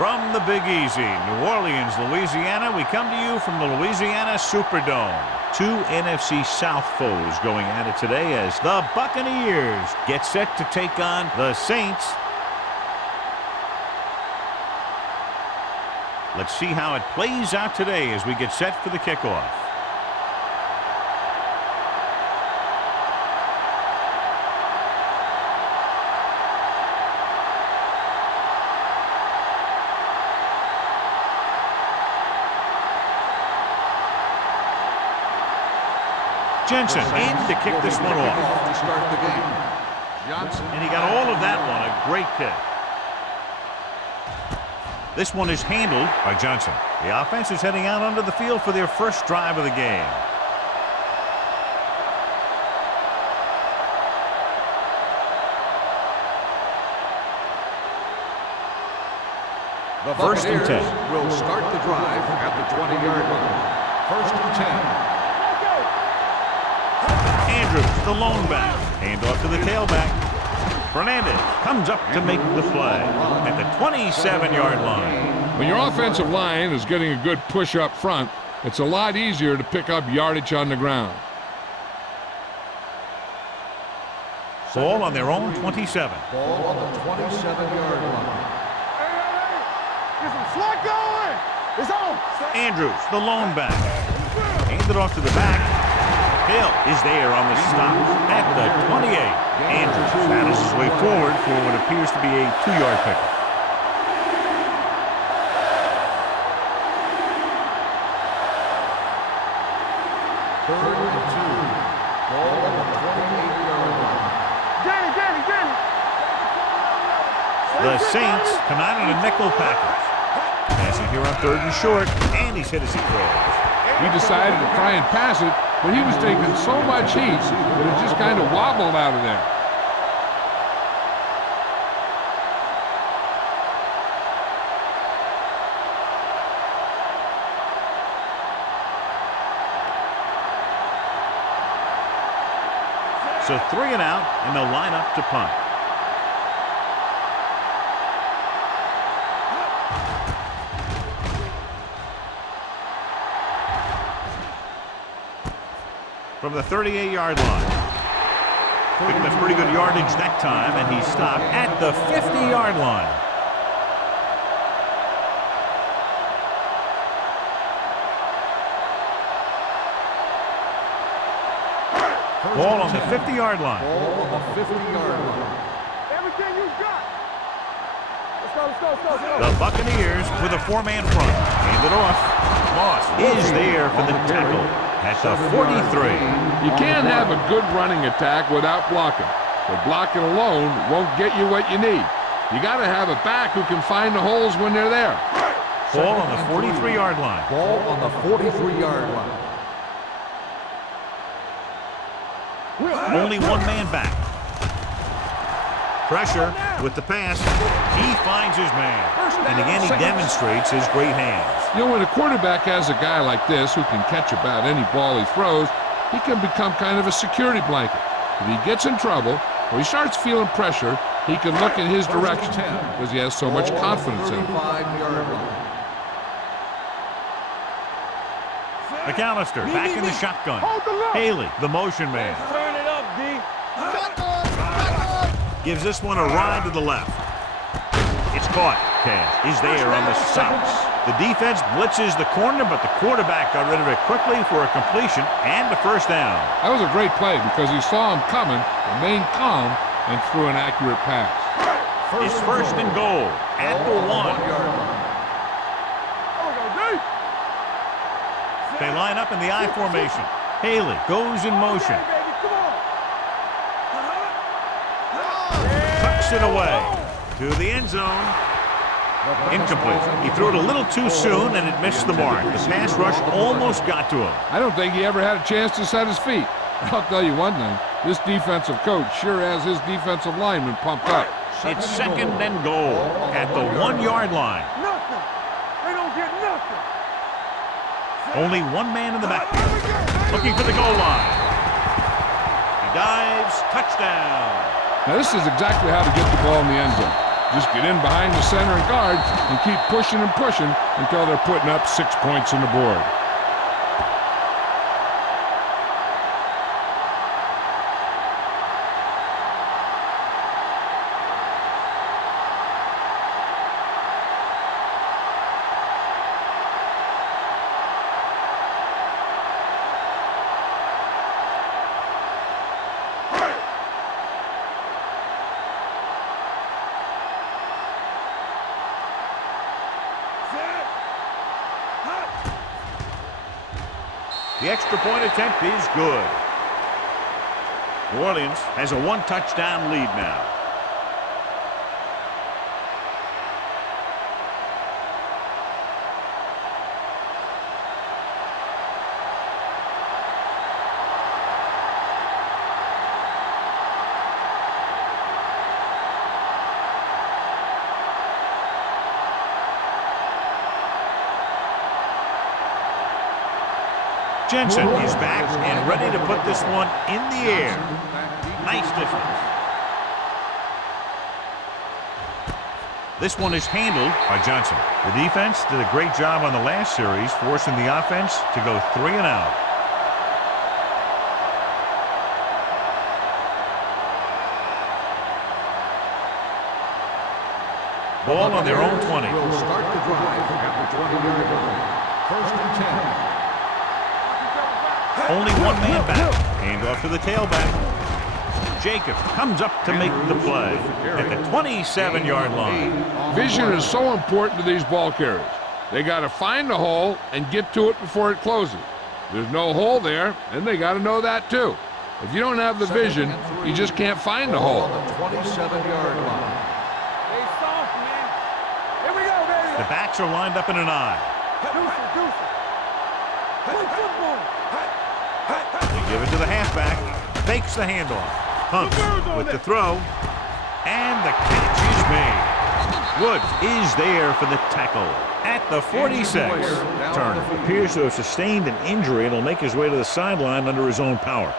From the Big Easy, New Orleans, Louisiana, we come to you from the Louisiana Superdome. Two NFC South foes going at it today as the Buccaneers get set to take on the Saints. Let's see how it plays out today as we get set for the kickoff. Jensen in to kick this one off. To start the game. Johnson. And he got all of that one. A great kick. This one is handled by Johnson. The offense is heading out onto the field for their first drive of the game. The First and 10. Will start the drive at the 20-yard line. First and 10. Andrews, the lone back. Hand off to the tailback. Fernandez comes up to make the play at the 27-yard line. When your offensive line is getting a good push up front, it's a lot easier to pick up yardage on the ground. Ball on their own 27. Ball on the 27-yard line. Get some slot going. It's on. Andrews, the lone back. Handed off to the back. Hill is there on the stop at the 28. Andrews battles his way forward for what appears to be a 2-yard pickup. Third and 2. Ball on the 28-yard line. Get it. The Saints come out in a nickel package. Passing here on 3rd and short, and he's hit as he throws. He decided to try and pass it, but he was taking so much heat that it just kind of wobbled out of there. So 3 and out, and they'll line up to punt. From the 38-yard line. Picking up pretty good yardage that time, and he stopped at the 50-yard line. Ball on the 50-yard line. Ball on the 50-yard line. Everything you got. Let's go. The Buccaneers with a 4-man front. Handed off. Moss is there for the tackle at the 43. You can't have a good running attack without blocking, but blocking alone won't get you what you need. You got to have a back who can find the holes when they're there. Ball on the 43-yard line. Ball on the 43-yard line. Only 1 man back. Pressure with the pass. He finds his man. And again, he demonstrates his great hands. You know, when a quarterback has a guy like this who can catch about any ball he throws, he can become kind of a security blanket. If he gets in trouble or he starts feeling pressure, he can look in his direction because he has so much confidence in him. McAllister back in the shotgun. Haley, the motion man. Turn it up, D. Gives this one a ride to the left. It's caught. Cash is there on the stop. The defense blitzes the corner, but the quarterback got rid of it quickly for a completion and a first down. That was a great play because he saw him coming, remained calm, and threw an accurate pass. It's first and goal at the 1. They line up in the I formation. Haley goes in motion. Tucks it away to the end zone. Incomplete. He threw it a little too soon, and it missed the mark. The pass rush almost got to him. I don't think he ever had a chance to set his feet. I'll tell you one thing. This defensive coach sure has his defensive lineman pumped up. It's second and goal at the 1-yard line. Nothing. They don't get nothing. Only 1 man in the backfield. Looking for the goal line. He dives. Touchdown. Now, this is exactly how to get the ball in the end zone. Just get in behind the center and guard and keep pushing and pushing until they're putting up 6 points on the board. The extra point attempt is good. New Orleans has a one-touchdown lead now. Jensen is back and ready to put this one in the air. Nice defense. This one is handled by Johnson. The defense did a great job on the last series, forcing the offense to go 3 and out. Ball on their own 20. Will start the drive at the 20-yard line. 1st and 10. Only one man back. Hand off to the tailback. Jacob comes up to make the play at the 27-yard line. Vision is so important to these ball carriers. They got to find the hole and get to it before it closes. There's no hole there, and they got to know that too. If you don't have the vision, you just can't find the hole. On the 27-yard line. Hey, soft, man. Here we go, baby. The backs are lined up in an eye. Deuce it. Play football. They give it to the halfback. Fakes the handoff. Hunt with the throw. And the catch is made. Woods is there for the tackle at the 46. Turner appears to have sustained an injury and will make his way to the sideline under his own power.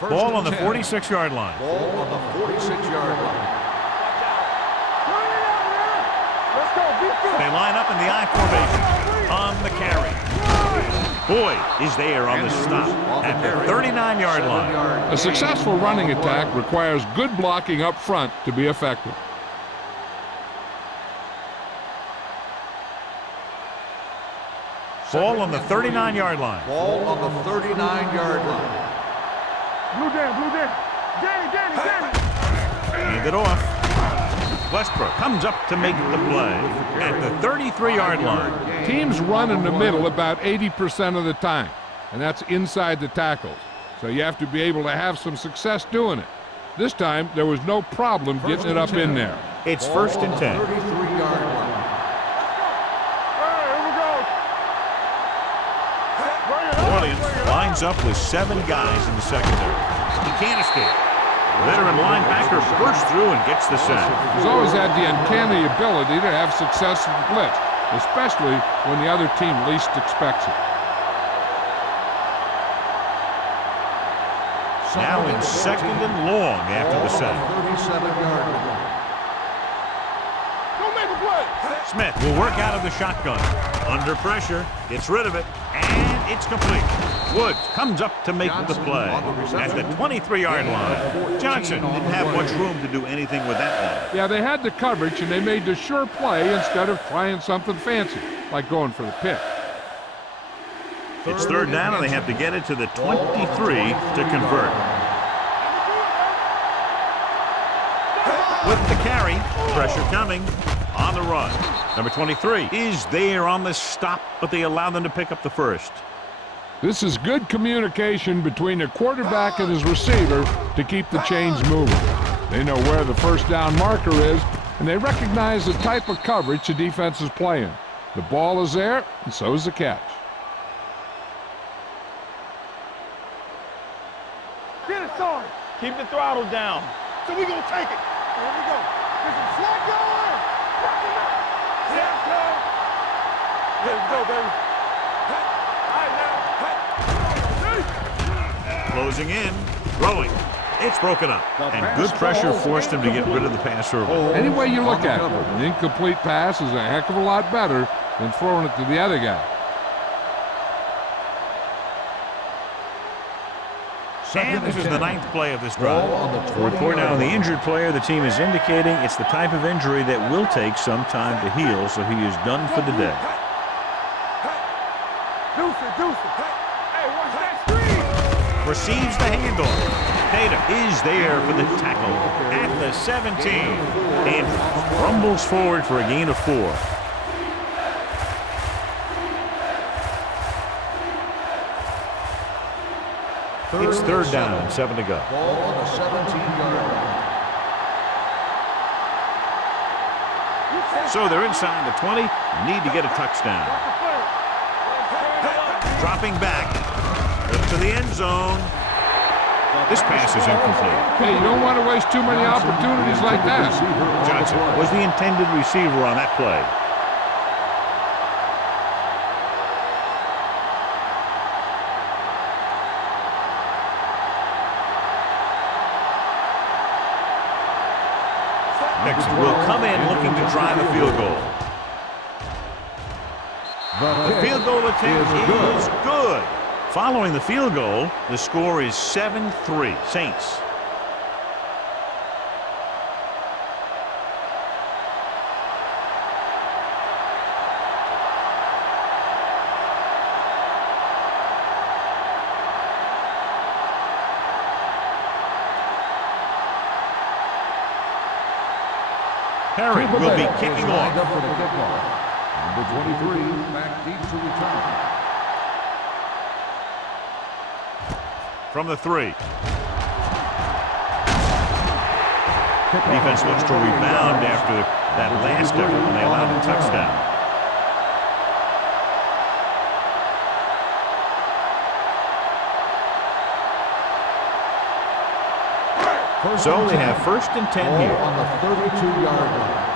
Ball on the 46-yard line. Ball on the 46-yard line. Let's go. They line up in the I formation on the carry. Boyd is there on the stop at the 39-yard line. A successful running attack requires good blocking up front to be effective. Ball on the 39-yard line. Ball on the 39-yard line. Blue Dan. Danny. Hand it off. Westbrook comes up to make the play at the 33-yard line. Teams run in the middle about 80% of the time, and that's inside the tackles. So you have to be able to have some success doing it. This time, there was no problem getting it up in there. It's 1st and 10. 33-yard line. New Orleans lines up with 7 guys in the secondary. He can't escape. Veteran linebacker bursts through and gets the sack. He's always had the uncanny ability to have success in the blitz, especially when the other team least expects it. Now in 2nd and long after the sack. 37-yard line. Don't make a play. Smith will work out of the shotgun. Under pressure, gets rid of it, and it's complete. Woods comes up to make the play at the 23-yard line. Johnson didn't have much room to do anything with that one. Yeah, they had the coverage, and they made the sure play instead of trying something fancy, like going for the pick. It's 3rd down, and they have to get it to the 23 to convert. With the carry, pressure coming on the run. Number 23 is there on the stop, but they allow them to pick up the first. This is good communication between the quarterback and his receiver to keep the chains moving. They know where the first down marker is, and they recognize the type of coverage the defense is playing. The ball is there, and so is the catch. Get it started. Keep the throttle down. So we're going to take it. Here we go. Get some slack going. Let's go, baby. Closing in, throwing. It's broken up. And good pressure forced him to get rid of the pass early. Any way you look at it, an incomplete pass is a heck of a lot better than throwing it to the other guy. And this is the 9th play of this drive. A report now on the injured player. The team is indicating it's the type of injury that will take some time to heal, so he is done for the day. Receives the handoff. Tatum is there for the tackle at the 17. And rumbles forward for a gain of 4. It's 3rd down and 7 to go. Ball on the 17-yard line. So they're inside the 20. Need to get a touchdown. Dropping back to the end zone. This pass is incomplete. Hey, you don't want to waste too many opportunities like that. Johnson was the intended receiver on that play. Nixon will come in looking to drive a field goal. The field goal attempt is good. Following the field goal, the score is 7-3 Saints. Perry will be kicking off. Number 23, back deep to return. From the 3. Defense looks to rebound after that last effort when they allowed a touchdown. So they have 1st and 10 here. On the 32-yard line.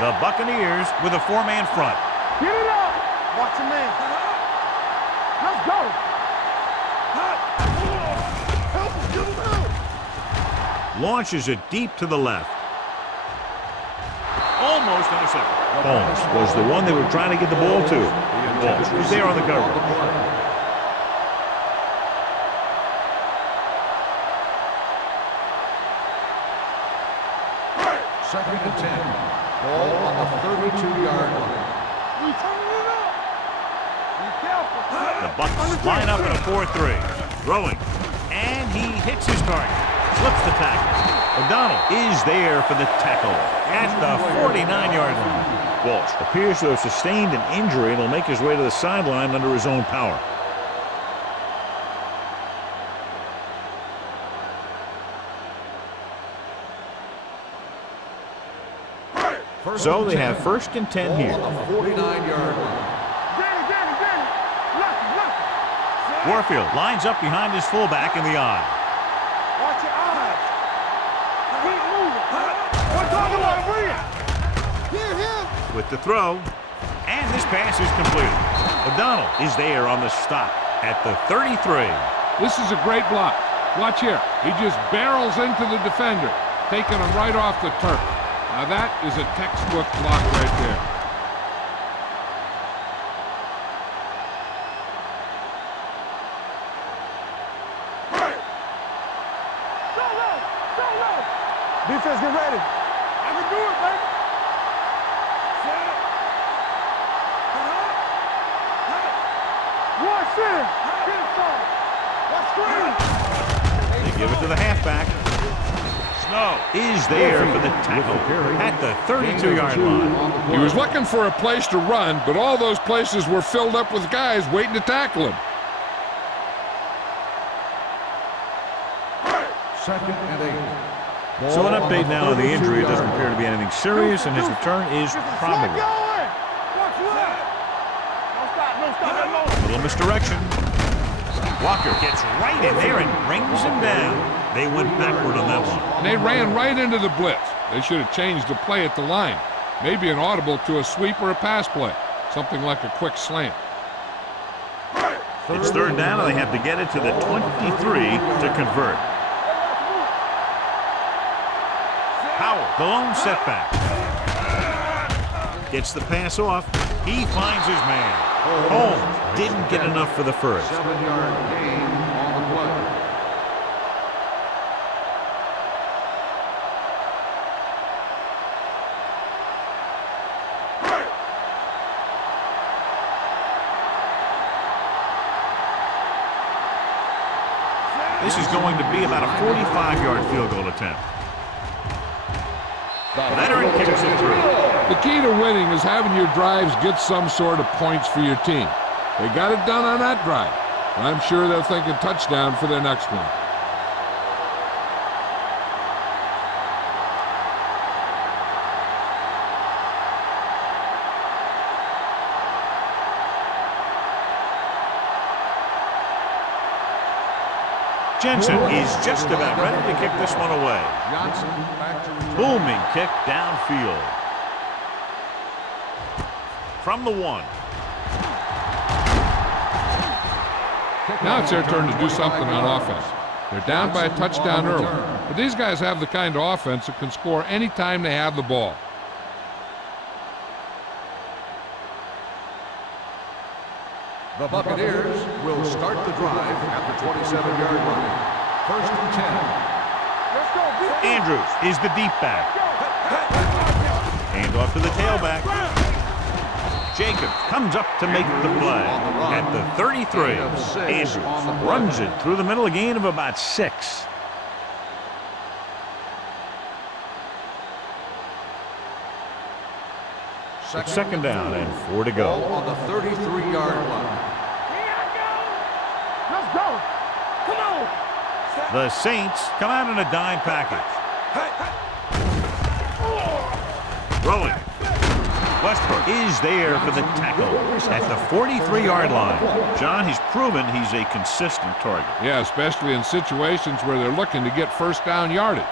The Buccaneers with a 4-man front. Get it up. Watch your man. Let's go. Help him. Give him help. Launches it deep to the left. Almost intercepted. Holmes was the one they were trying to get the ball to. Holmes was there on the coverage. 2nd and 10. Ball on the 32-yard line. We turning it up. Be careful. The Bucs line up in a 4-3. Throwing. And he hits his target. Slips the tackle. O'Donnell is there for the tackle at the 49-yard line. Walsh appears to have sustained an injury and will make his way to the sideline under his own power. So they have 1st and 10 here. On the 49-yard line. Danny. Left. Warfield lines up behind his fullback in the eye. Watch your eyes. Keep moving. We're talking about Rhea. Hear him. With the throw. And this pass is completed. O'Donnell is there on the stop at the 33. This is a great block. Watch here. He just barrels into the defender, taking him right off the turf. Now that is a textbook block right there. Defense, get ready. I can do it, baby. Watch in. Get it, son. Watch screen. They give it to the halfback. Snow is there for the tackle at the 32-yard line. He was looking for a place to run, but all those places were filled up with guys waiting to tackle him. 2nd and 8. So an update now on the injury. It doesn't appear to be anything serious, and his return is probable. A little misdirection. Walker gets right in there and brings him down. They went backward on that one. And they ran right into the blitz. They should have changed the play at the line. Maybe an audible to a sweep or a pass play. Something like a quick slant. It's third down, and they have to get it to the 23 to convert. Howell, the lone setback. Gets the pass off. He finds his man. Holmes didn't get enough for the first. 7-yard gain on the play. This is going to be about a 45-yard field goal attempt. Veteran kicks it through. The key to winning is having your drives get some sort of points for your team. They got it done on that drive. I'm sure they'll think a touchdown for their next one. Jensen is just about ready to kick this one away. Johnson back to return. Booming kick downfield. From the 1. Now it's their turn to do something on offense. They're down by a touchdown early. But these guys have the kind of offense that can score any time they have the ball. The Buccaneers will start the drive at the 27-yard line. First and 10. Andrews is the deep back. Hand off to the tailback. Jacobs comes up to make the play. At the 33, Andrews runs it through the middle, a gain of about 6. It's second down and 4 to go. On the 33-yard line. Let's go. Come on. The Saints come out in a dime package. Rolling. Westbrook is there for the tackle at the 43-yard line. John, he's proven he's a consistent target. Yeah, especially in situations where they're looking to get first down yardage.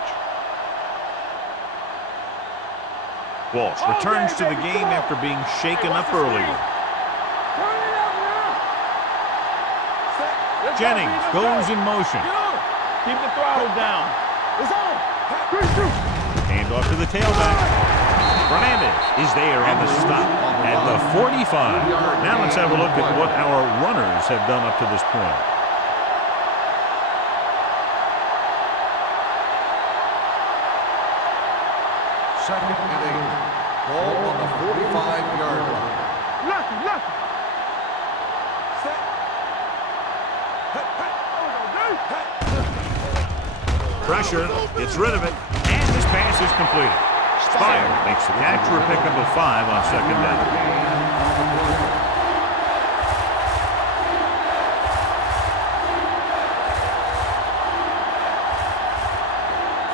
Walsh returns to the game after being shaken up earlier. Jennings goes in motion. Keep the throttle down. It's on. Hand off to the tailback. Fernandez is there on the stop at the 45. Now let's have a look at what our runners have done up to this point. Second and 8. Ball on the 45-yard line. Lucky. Pressure, gets rid of it, and this pass is completed. Spire makes the catch for a pickup of 5 on second down.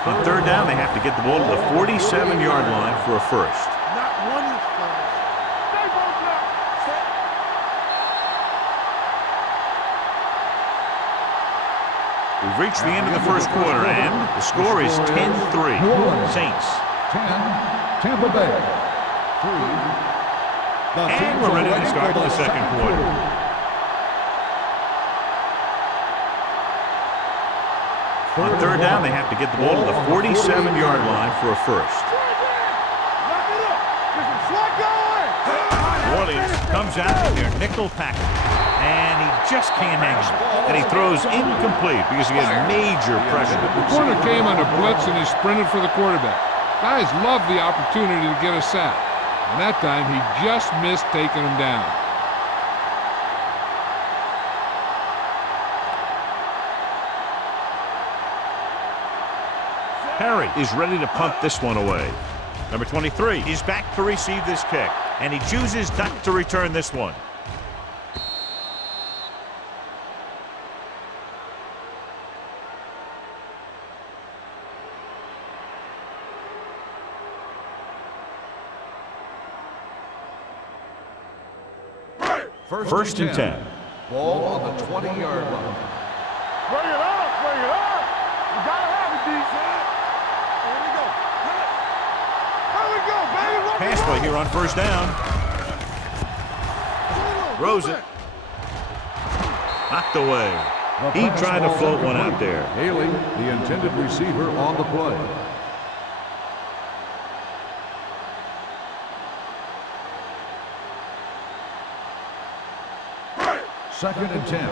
On third down, they have to get the ball to the 47-yard line for a first. Not one is finished. Stay both now. We've reached the end of the first quarter, and the score is 10-3. Saints. 10, Tampa Bay. 3. And we're ready to start the second quarter. On third down, they have to get the ball to the 47-yard line for a first. New Orleans comes out in their nickel package, and he just can't hang on. And he throws incomplete because he had major pressure. The corner came on a blitz, and he sprinted for the quarterback. Guys love the opportunity to get a sack. And that time, he just missed taking him down. Harry is ready to punt this one away. Number 23 is back to receive this kick, and he chooses not to return this one. First and 10. Ball on the 20-yard line. Bring it up. You gotta have it, decent. Here we go. Baby. Pass play here on first down. Throws it. Knocked away. He tried to float one out there. Haley, the intended receiver, on the play. Second and 10.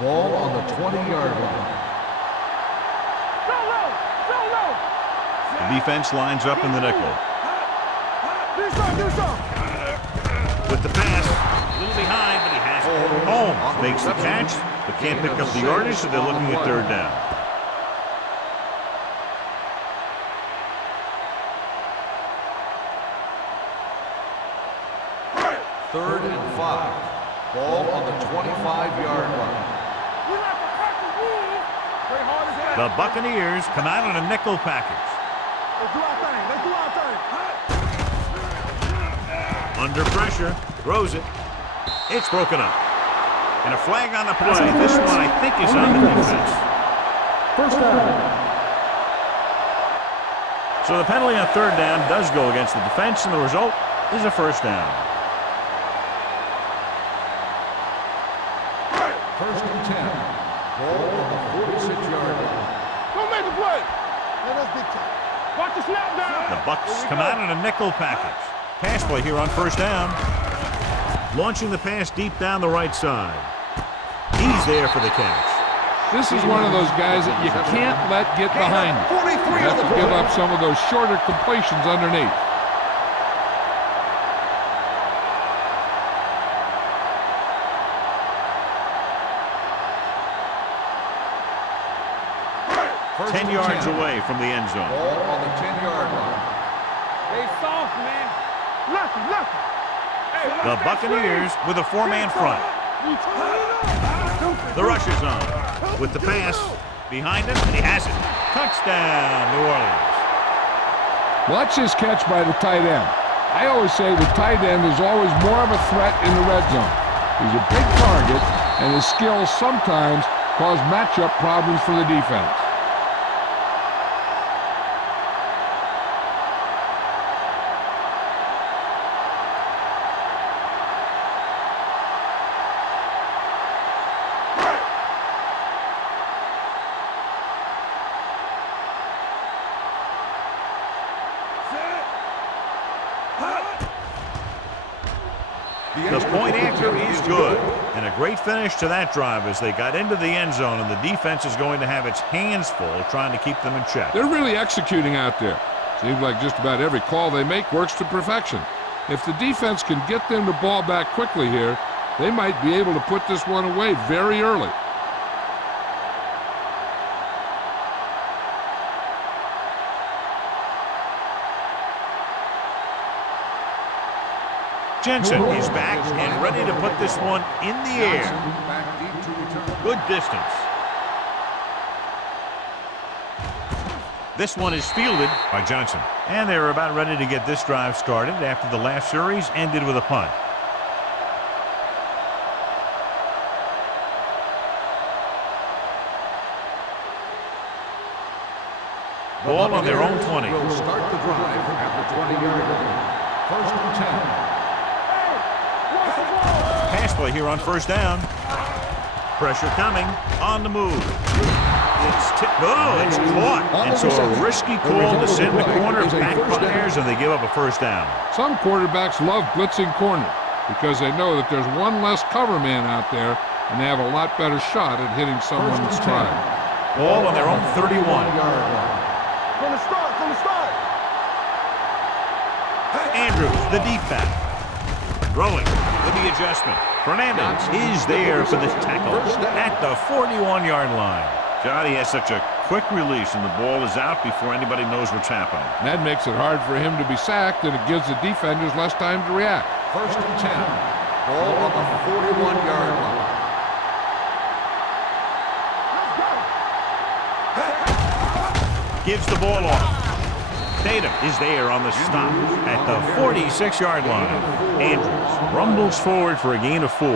Ball on the 20-yard line. The defense lines up in the nickel. With the pass, a little behind, but he has it. Holmes makes the catch, but can't pick up the yardage, so they're looking at third down. Third and 5. Ball on the 25-yard line. The Buccaneers come out in a nickel package. Under pressure, throws it. It's broken up. And a flag on the play. This one, I think, is on the defense. First down. So the penalty on third down does go against the defense, and the result is a first down. First and 10. Ball on the 46-yard line. Don't make the play. That's big time. Watch the snap down. The Bucs come out in a nickel package. Pass play here on first down. Launching the pass deep down the right side. He's there for the catch. This is one of those guys that you can't let get behind you. You have to give up some of those shorter completions underneath. First 10 and yards 10. away from the end zone. Ball on the 10-yard line. They soft, man. Lucky. Hey, The Buccaneers with a four-man front. The rush is on. With the pass behind him, and he has it. Touchdown, New Orleans. Watch this catch by the tight end. I always say the tight end is always more of a threat in the red zone. He's a big target, and his skills sometimes cause matchup problems for the defense. The point after is good. And a great finish to that drive as they got into the end zone, and the defense is going to have its hands full trying to keep them in check. They're really executing out there. Seems like just about every call they make works to perfection. If the defense can get them the ball back quickly here, they might be able to put this one away very early. Jensen is back and ready to put this one in the air. Back deep to return. Good distance. This one is fielded by Johnson. And they're about ready to get this drive started after the last series ended with a punt. Ball on their own 20. Will start the drive at the 20-yard line. First and 10. Pass play here on first down. Pressure coming. On the move. It's caught. And so a risky call to send the corner back Buccaneers, and they give up a first down. Some quarterbacks love blitzing corner because they know that there's one less cover man out there, and they have a lot better shot at hitting someone in stride. Ball on their own 31. From the start. Andrews, the deep back. Throwing with the adjustment. Fernandez is there for the tackle at the 41-yard line. Johnny has such a quick release, and the ball is out before anybody knows what's happening. That makes it hard for him to be sacked, and it gives the defenders less time to react. First and 10. Ball on the 41-yard line. Gives the ball off. Tatum is there on the stop at the 46-yard line. Andrews rumbles forward for a gain of 4.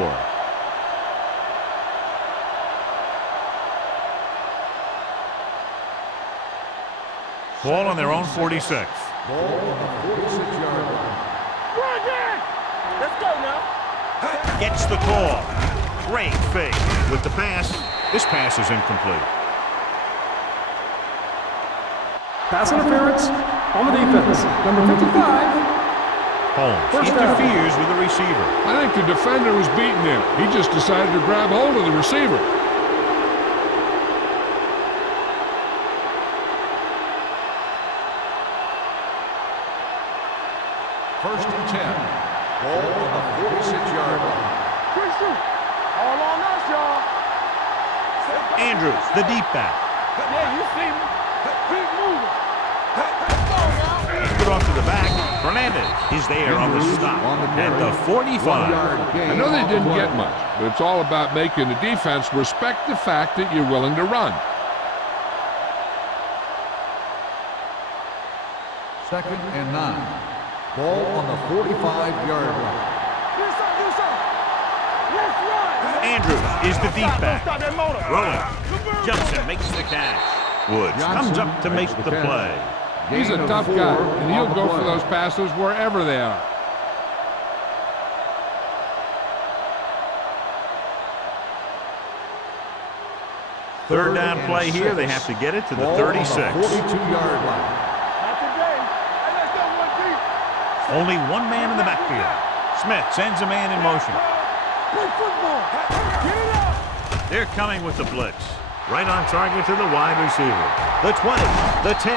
Ball on their own 46. Ball on the 46-yard line. Let's go now. Gets the call. Great fake with the pass. This pass is incomplete. Pass interference on the defense. Number 55. Holmes interferes with the receiver. I think the defender was beating him. He just decided to grab hold of the receiver. First and 10. Ball on the 46-yard line. Quick shoot. All on us, y'all. Andrews, the deep back. Yeah, you see me. Keep moving. Put off to the back. Fernandez is there on the stop at the 45. I know they didn't get much, but it's all about making the defense respect the fact that you're willing to run. Second and 9. Ball on the 45-yard line. Andrews is the deep back. Stop that motor. Rolling. Jumps and makes the catch. Woods comes up to make the play. He's a tough guy, and he'll go for those passes wherever they are. Third down play here. They have to get it to the 36. 42-yard line. Not today. Hey, let's go one deep. Only one man in the backfield. Smith sends a man in motion. Play football. Get it up. They're coming with the blitz. Right on target to the wide receiver. The 20, the 10.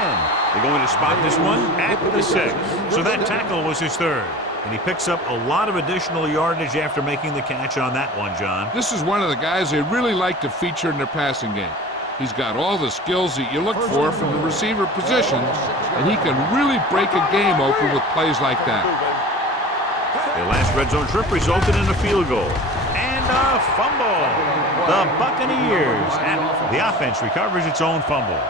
They're going to spot this one at the 6. So that tackle was his third. And he picks up a lot of additional yardage after making the catch on that one, John. This is one of the guys they really like to feature in their passing game. He's got all the skills that you look for from the receiver position, and he can really break a game open with plays like that. Their last red zone trip resulted in a field goal. And a fumble. The Buccaneers. And the offense recovers its own fumble.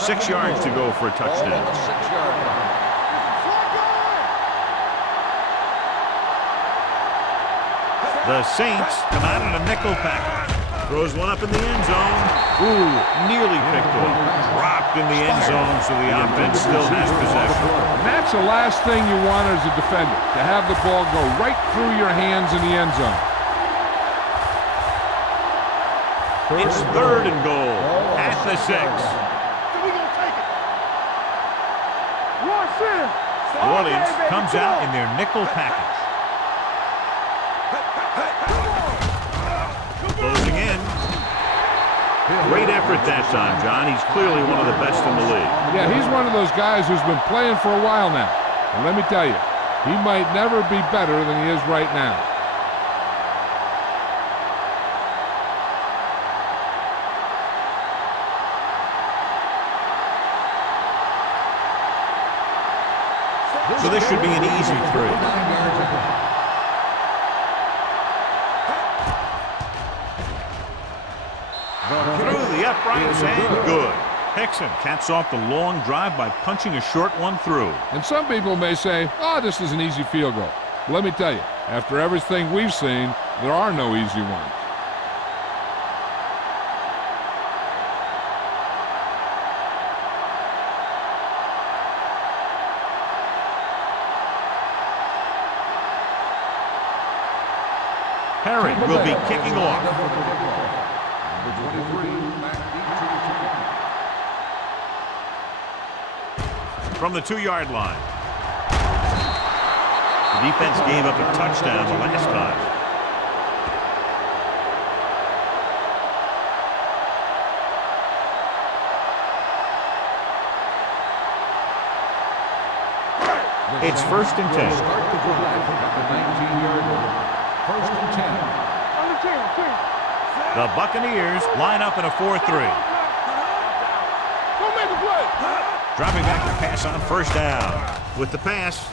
Six yards to go for a touchdown. Ball on the 6-yard line. The Saints come out in a nickel package. Throws one up in the end zone. Ooh, nearly picked off. Dropped in the end zone, so the offense still has possession. And that's the last thing you want as a defender, to have the ball go right through your hands in the end zone. It's third and goal at the 6. We gonna take it. Rush in. New Orleans comes out in their nickel package. Closing in. Great effort that time, John. He's clearly one of the best in the league. Yeah, he's one of those guys who's been playing for a while now. And let me tell you, he might never be better than he is right now. So this should be an easy 3. 9 yards ahead. Through the uprights and good. Hickson caps off the long drive by punching a short one through. And some people may say, oh, this is an easy field goal. But let me tell you, after everything we've seen, there are no easy ones. Perry will be kicking off. Number 23, back deep to the From the 2-yard line. The defense gave up a touchdown the last time. It's first and 10. Start the drive at the 19-yard line. First and 10. On the 10. The Buccaneers line up in a 4-3. Go make a play. Dropping back to pass on first down. With the pass.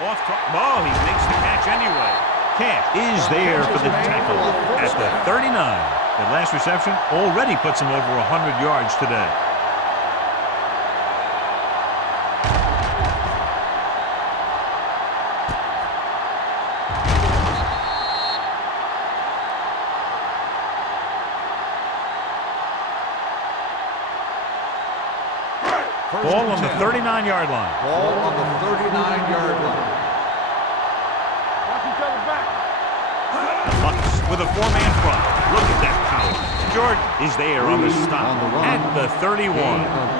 Off to he makes the catch anyway. Camp is there for the tackle at the 39. That last reception already puts him over 100 yards today. Ball on the 39-yard line. Ball on the 39-yard line. Watch each other back. The Bucks with a four-man front. Look at that power. Jordan is there on the stop at the 31.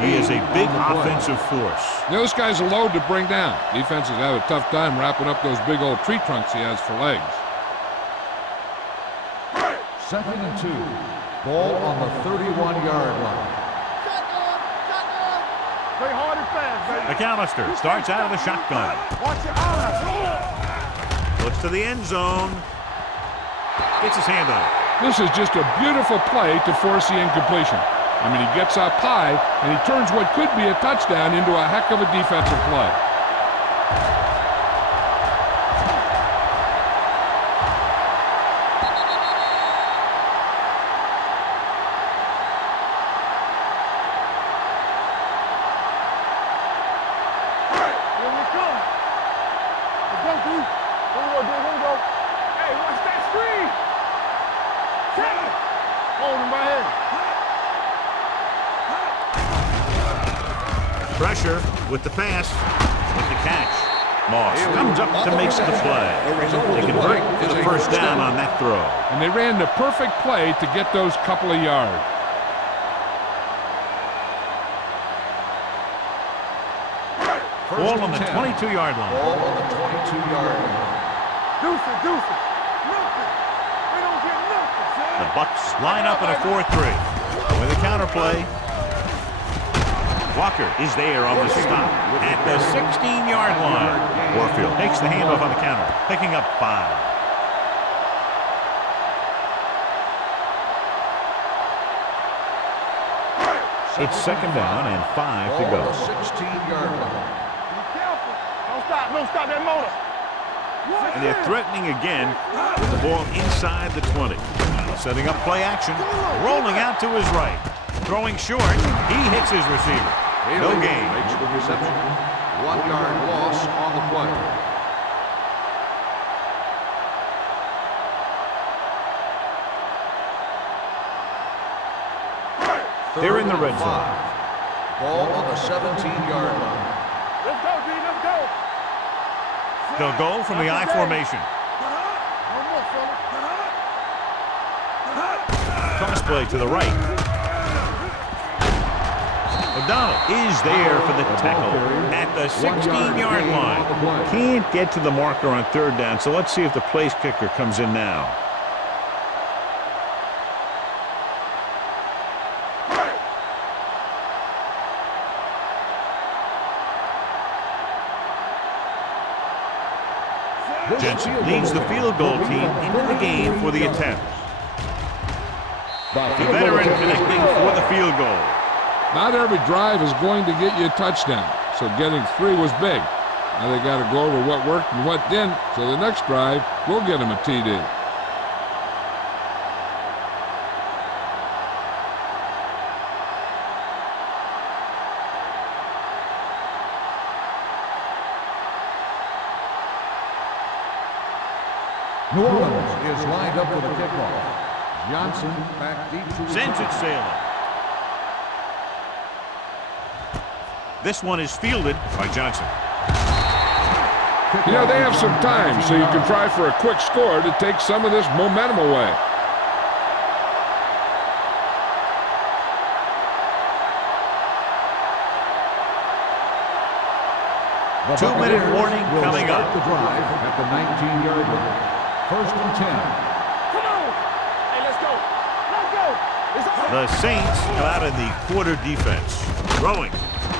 He is a big offensive force. Those guys are low to bring down. Defenses have a tough time wrapping up those big old tree trunks he has for legs. 2nd and 2. Ball on the 31-yard line. Play hard and fast, baby. McAllister starts out of the shotgun. Watch your eyes. Looks to the end zone. Gets his hand on it. This is just a beautiful play to force the incompletion. I mean, he gets up high, and he turns what could be a touchdown into a heck of a defensive play. Here we come. Let's go, D. Here we go, D. Here we go. Hey, watch that screen. Hold him right here. Pressure with the pass, with the catch. Moss comes up to make the play. They convert to the first down on that throw. And they ran the perfect play to get those couple of yards. Ball on the 22-yard line. Ball on the 22-yard line. Deuce it. Nothing. We don't get nothing. The Bucks line up in a 4-3. With a counterplay. Walker is there on the stop at the 16-yard line. Warfield takes the handoff on the counter, picking up 5. It's 2nd down and 5 to Ball go. on the 16-yard line. Be careful. Don't stop that motor. And they're threatening again with the ball inside the 20. Setting up play action, rolling out to his right. Throwing short, he hits his receiver. No gain. Makes the reception. 1-yard loss on the play. They're in the red zone. Ball on the 17-yard line. Let's go, D. Let's go. They'll go from the I formation. No more, fella. Cross play to the right. O'Donnell is there for the tackle at the 16-yard line. Can't get to the marker on 3rd down, so let's see if the place kicker comes in now. Jensen leads the field goal team into the game for the attempt. The veteran connecting for the field goal. Not every drive is going to get you a touchdown, so getting 3 was big. Now they got to go over what worked and what didn't, so the next drive will get them a TD. New Orleans is lined up for the kickoff. Johnson back deep to Sends it sailing. This one is fielded by Johnson. You know, they have some time, so you can try for a quick score to take some of this momentum away. The 2-minute Buccaneers warning will coming start up. the drive at the 19-yard line. 1st and 10. Come on. Hey, let's go. Let's go. It's on. The Saints come out in the quarter defense. Throwing.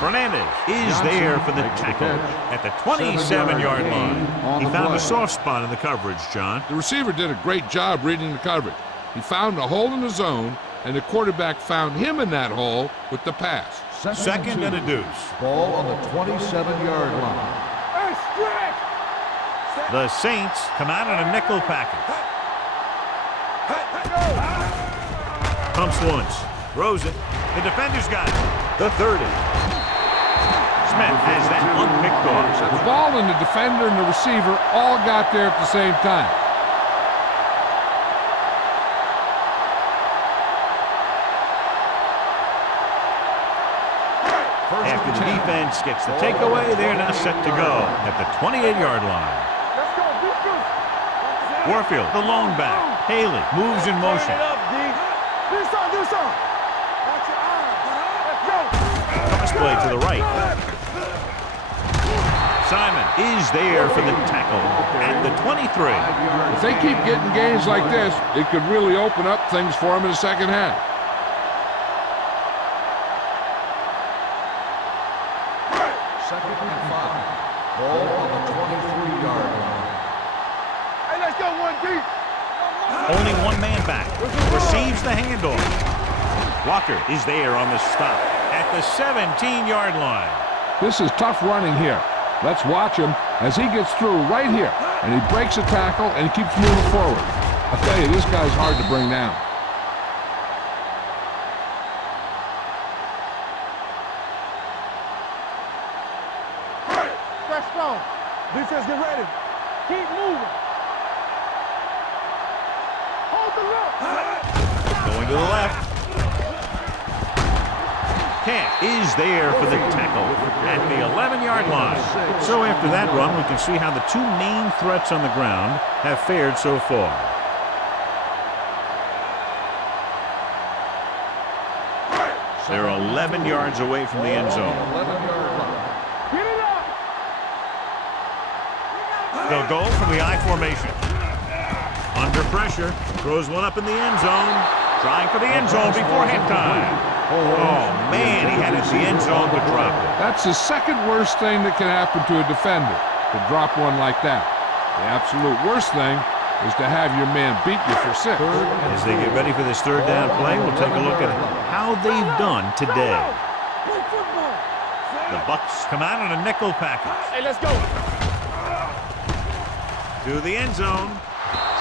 Fernandez is there for the tackle at the 27-yard line. He found a soft spot in the coverage, John. The receiver did a great job reading the coverage. He found a hole in the zone, and the quarterback found him in that hole with the pass. 2nd and a deuce. Ball on the 27-yard line. Hey, stretch. The Saints come out in a nickel package. Pumps once. Throws it. The defender's got it. The 30. Smith has that one picked off. The ball and the defender and the receiver all got there at the same time. After the defense gets the takeaway, they're now set to go at the 28-yard line. Let's go, defense. Warfield, the lone back. Haley moves in motion. Turn it up, D. Do some. Watch your eyes. Let's go. Cross play to the right. Simon is there for the tackle at the 23. If they keep getting gains like this, it could really open up things for them in the second half. Second and 5. Ball on the 23-yard line. Hey, let's go, 1D. Only one man back. Receives the handoff. Walker is there on the stop at the 17-yard line. This is tough running here. Let's watch him as he gets through right here. And he breaks a tackle and he keeps moving forward. I'll tell you, this guy's hard to bring down. Press strong. Defense, get ready. Keep moving. Hold the look. Going to the left. Camp is there for the tackle at the 11-yard line. So after that run, we can see how the two main threats on the ground have fared so far. They're 11 yards away from the end zone. 11-yard line. Get it up. They'll go from the I formation. Under pressure, throws one up in the end zone. Trying for the end zone before hit time. Oh, man, he had it in the end zone but dropped it. That's the second worst thing that can happen to a defender, to drop one like that. The absolute worst thing is to have your man beat you for 6. As they get ready for this third down play, we'll take a look at how they've done today. Play football. The Bucs come out on a nickel package. Hey, let's go. To the end zone.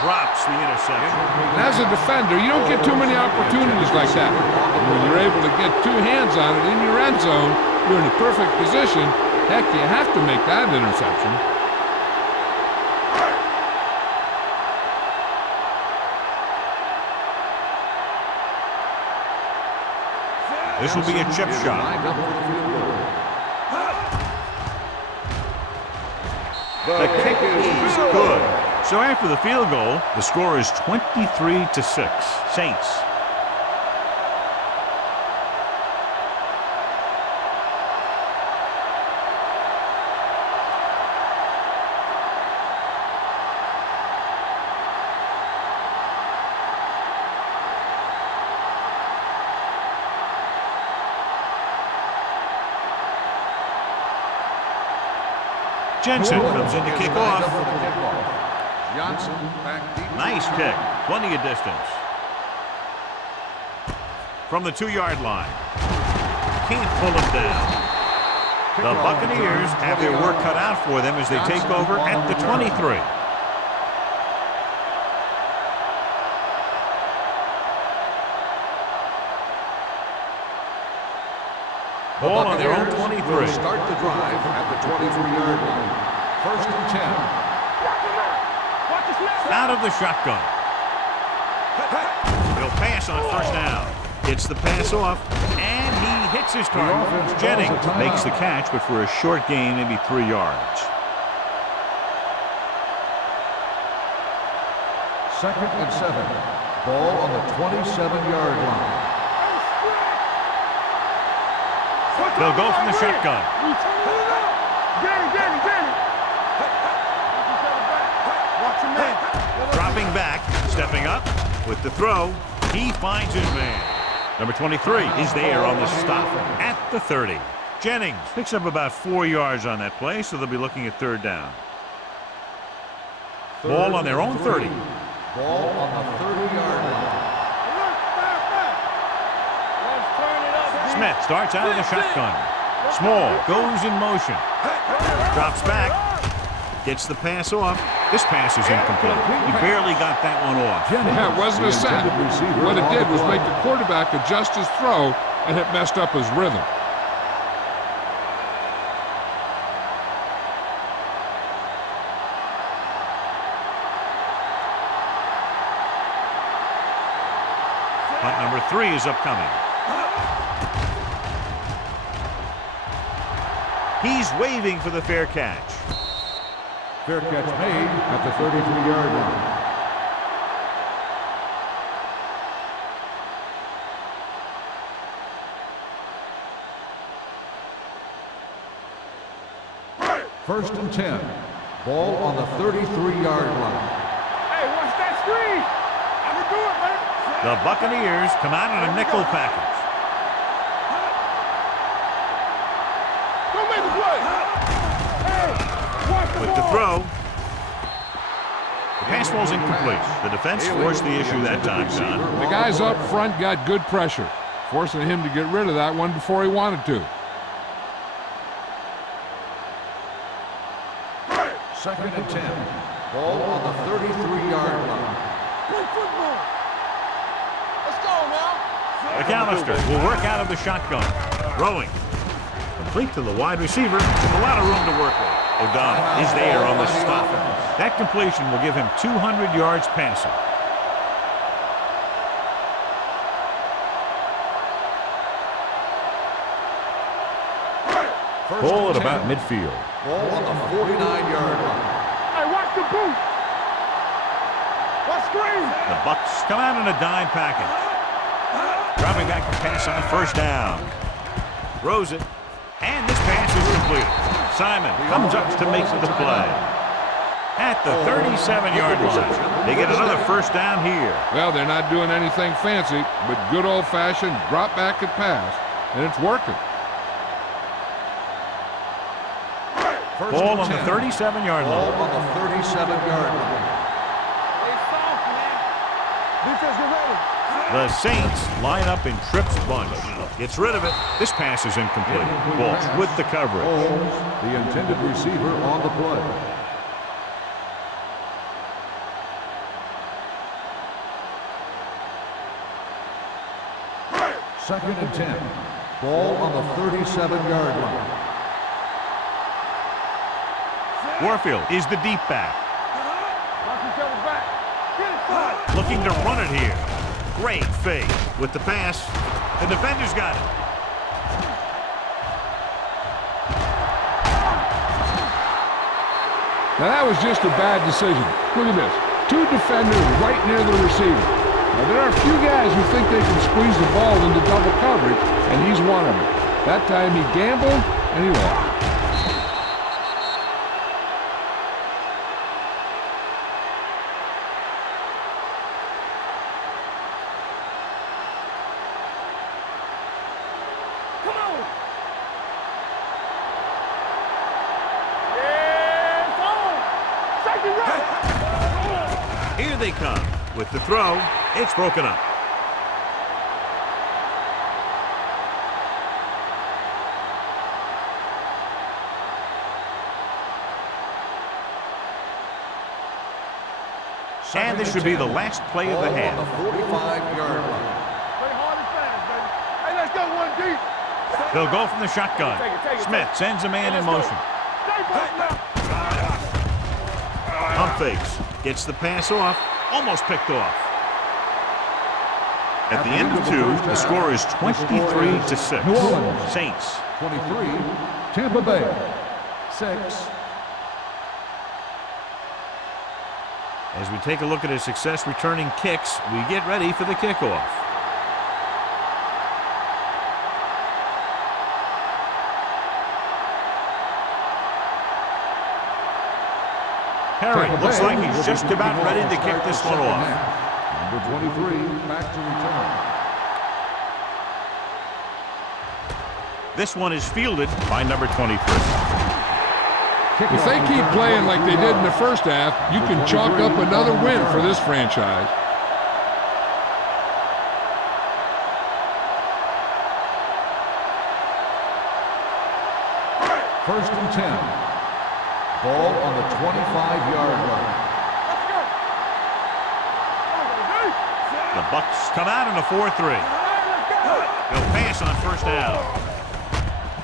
Drops the interception. As a defender, you don't get too many opportunities like that. And when you're able to get two hands on it in your end zone, you're in a perfect position. Heck, you have to make that interception. This will be a chip shot. Lined up for the field goal. The kick is good. So after the field goal, the score is 23-6. Saints. Jensen comes in to kick off. Johnson back deep. Nice kick. Plenty of distance. From the 2-yard line. Can't pull him down. The Buccaneers have their work cut out for them as they take over at the 23. Ball on their own 23. Start the drive at the 23-yard line. First and 10. Out of the shotgun. He'll pass on first down. Gets the pass off, and he hits his target. Jennings makes the catch, but for a short gain, maybe 3 yards. Second and 7. Ball on the 27-yard line. They'll go from the shotgun. Dropping back, stepping up with the throw. He finds his man. Number 23 is there on the stop at the 30. Jennings picks up about 4 yards on that play, so they'll be looking at third down. Ball on their own 30. Ball on the 30-yard line. Smith starts out of the shotgun. Small goes in motion. Drops back. Gets the pass off. This pass is incomplete. He barely got that one off. Yeah, it wasn't a sack. What it did was make the quarterback adjust his throw, and it messed up his rhythm. Punt number 3 is upcoming. He's waving for the fair catch. Fair catch made at the 33-yard line. First and 10. Ball on the 33-yard line. Hey, watch that screen. I can do it, man. The Buccaneers come out in a nickel package. Don't make the play. Hey, watch the With ball. the throw. The pass ball's incomplete. The defense forced the issue that time, John. The guys up front got good pressure, forcing him to get rid of that one before he wanted to. Second and 10. Ball on the 33-yard line. Play football. Let's go now. McAllister will work out of the shotgun. Throwing. Complete to the wide receiver. A lot of room to work with. O'Donnell is there on the stop. That completion will give him 200 yards passing. Ball at about midfield. Ball on the 49-yard line. Hey, watch the boot. Watch screen. The Bucs come out in a dime package. Dropping back to pass on first down. Throws it. And this pass is complete. Simon comes up to make the play. At the 37-yard line. They get another first down here. Well, they're not doing anything fancy, but good old-fashioned drop back and pass, and it's working. Ball on the 37-yard Ball line. on the 37-yard line. Stay soft, man. Defense, get ready. The Saints line up in Tripp's bunch. Gets rid of it. This pass is incomplete. Walsh with the coverage. Holmes, the intended receiver on the play. Second and 10. Ball on the 37-yard line. Warfield is the deep back. Watch each other back. Get it. Looking to run it here. Great fake with the pass. The defender's got it. Now that was just a bad decision. Look at this. Two defenders right near the receiver. Now there are a few guys who think they can squeeze the ball into double coverage, and he's one of them. That time he gambled, and he lost. Come on. Yeah, it's on. Safety right. Here they come. With the throw, it's broken up. And this should be the last play of the half. Ball on the 45-yard line. Play hard and fast, baby. Hey, let's go one deep. They'll go from the shotgun. Smith sends a man in motion. Stay back now. Pump fakes. Gets the pass off. Almost picked off. At the end of two, the score is 23-6. New Orleans. Saints. 23, Tampa Bay, 6. As we take a look at his success returning kicks, we get ready for the kickoff. Perry looks like he's just about ready to kick this one off. Number 23, back to return. This one is fielded by number 23. If they keep playing like they did in the first half, you can chalk up another win for this franchise. First and 10. Ball on the 25-yard line. Let's go. The Bucs come out in a 4-3. They'll pass on first down.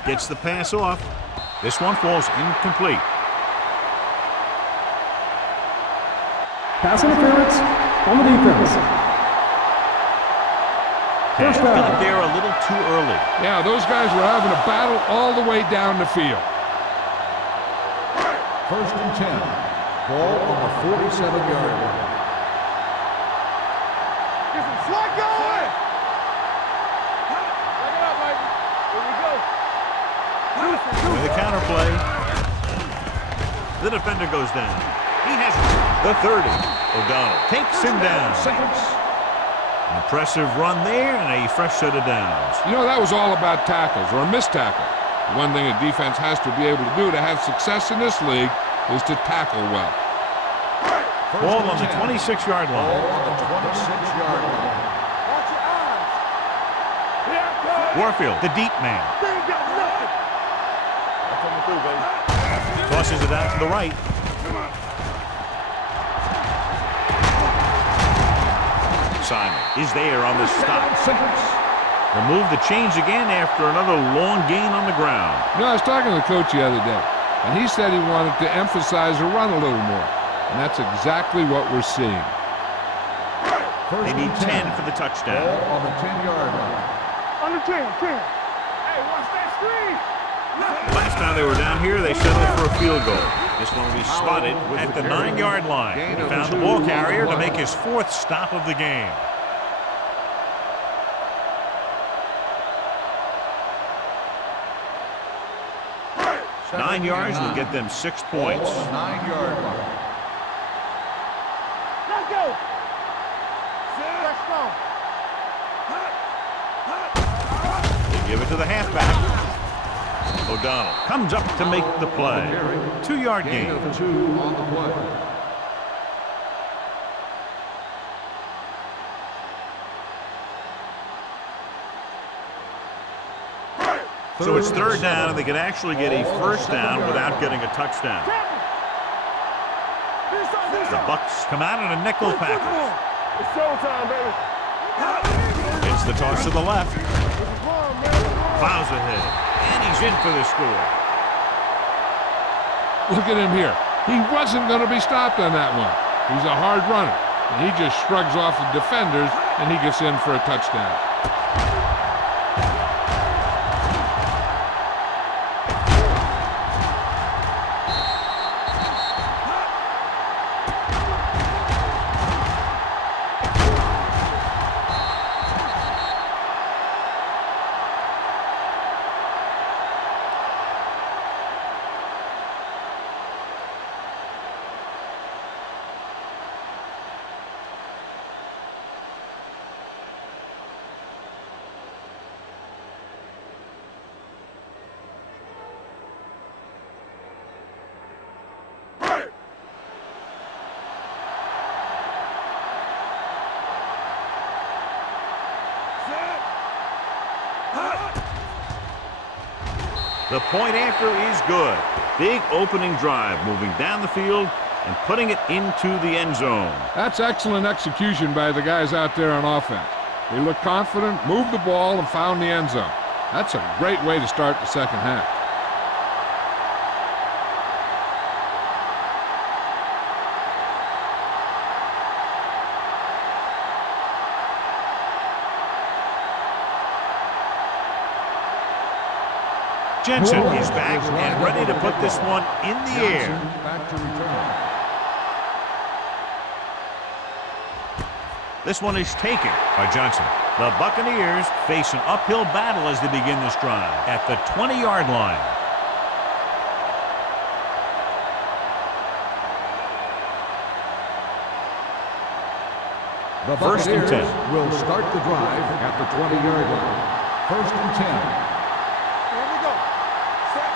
Gets the pass off. This one falls incomplete. Pass interference on the defense. First down. Got there a little too early. Yeah, those guys were having a battle all the way down the field. First and 10. Ball on the 47-yard line. Get some slack going! Back it up, Mike. Here we go. With a counter play. The defender goes down. He has the 30. O'Donnell takes him down. An impressive run there and a fresh set of downs. You know, that was all about tackles or a missed tackle. The one thing a defense has to be able to do to have success in this league is to tackle well. Ball on the 26-yard line. Ball on the 26-yard line. Watch your eyes. Here it comes. Warfield, the deep man. They ain't got nothing. I'm coming through, baby. Tosses it out to the right. Simon is there on the stop. They'll move the chains again after another long gain on the ground. You know, I was talking to the coach the other day, and he said he wanted to emphasize the run a little more. And that's exactly what we're seeing. They need 10 for the touchdown. Ball on the 10-yard line. Under 10. Hey, watch that screen. Last time they were down here, they settled for a field goal. This one will be spotted at the 9-yard line. He found the ball carrier to make his 4th stop of the game. Nine yards will get them 6 points. Ball on the 9-yard line. Let's go. Let's go. They give it to the halfback. O'Donnell comes up to make the play. 2-yard Gain gain. of 2 on the play. So it's 3rd down, and they can actually get a 1st down without getting a touchdown. The Bucks come out in a nickel package. It's showtime, baby. It's the toss to the left. Plows ahead, and he's in for the score. Look at him here. He wasn't going to be stopped on that one. He's a hard runner, and he just shrugs off the defenders, and he gets in for a touchdown. The point after is good. Big opening drive, moving down the field and putting it into the end zone. That's excellent execution by the guys out there on offense. They looked confident, moved the ball, and found the end zone. That's a great way to start the second half. Jensen is back and ready to put this one in the air. Back to return. This one is taken by Johnson. The Buccaneers face an uphill battle as they begin this drive at the 20-yard line. The First and 10. will start the drive at the 20-yard line. First and 10. Here we go. Set.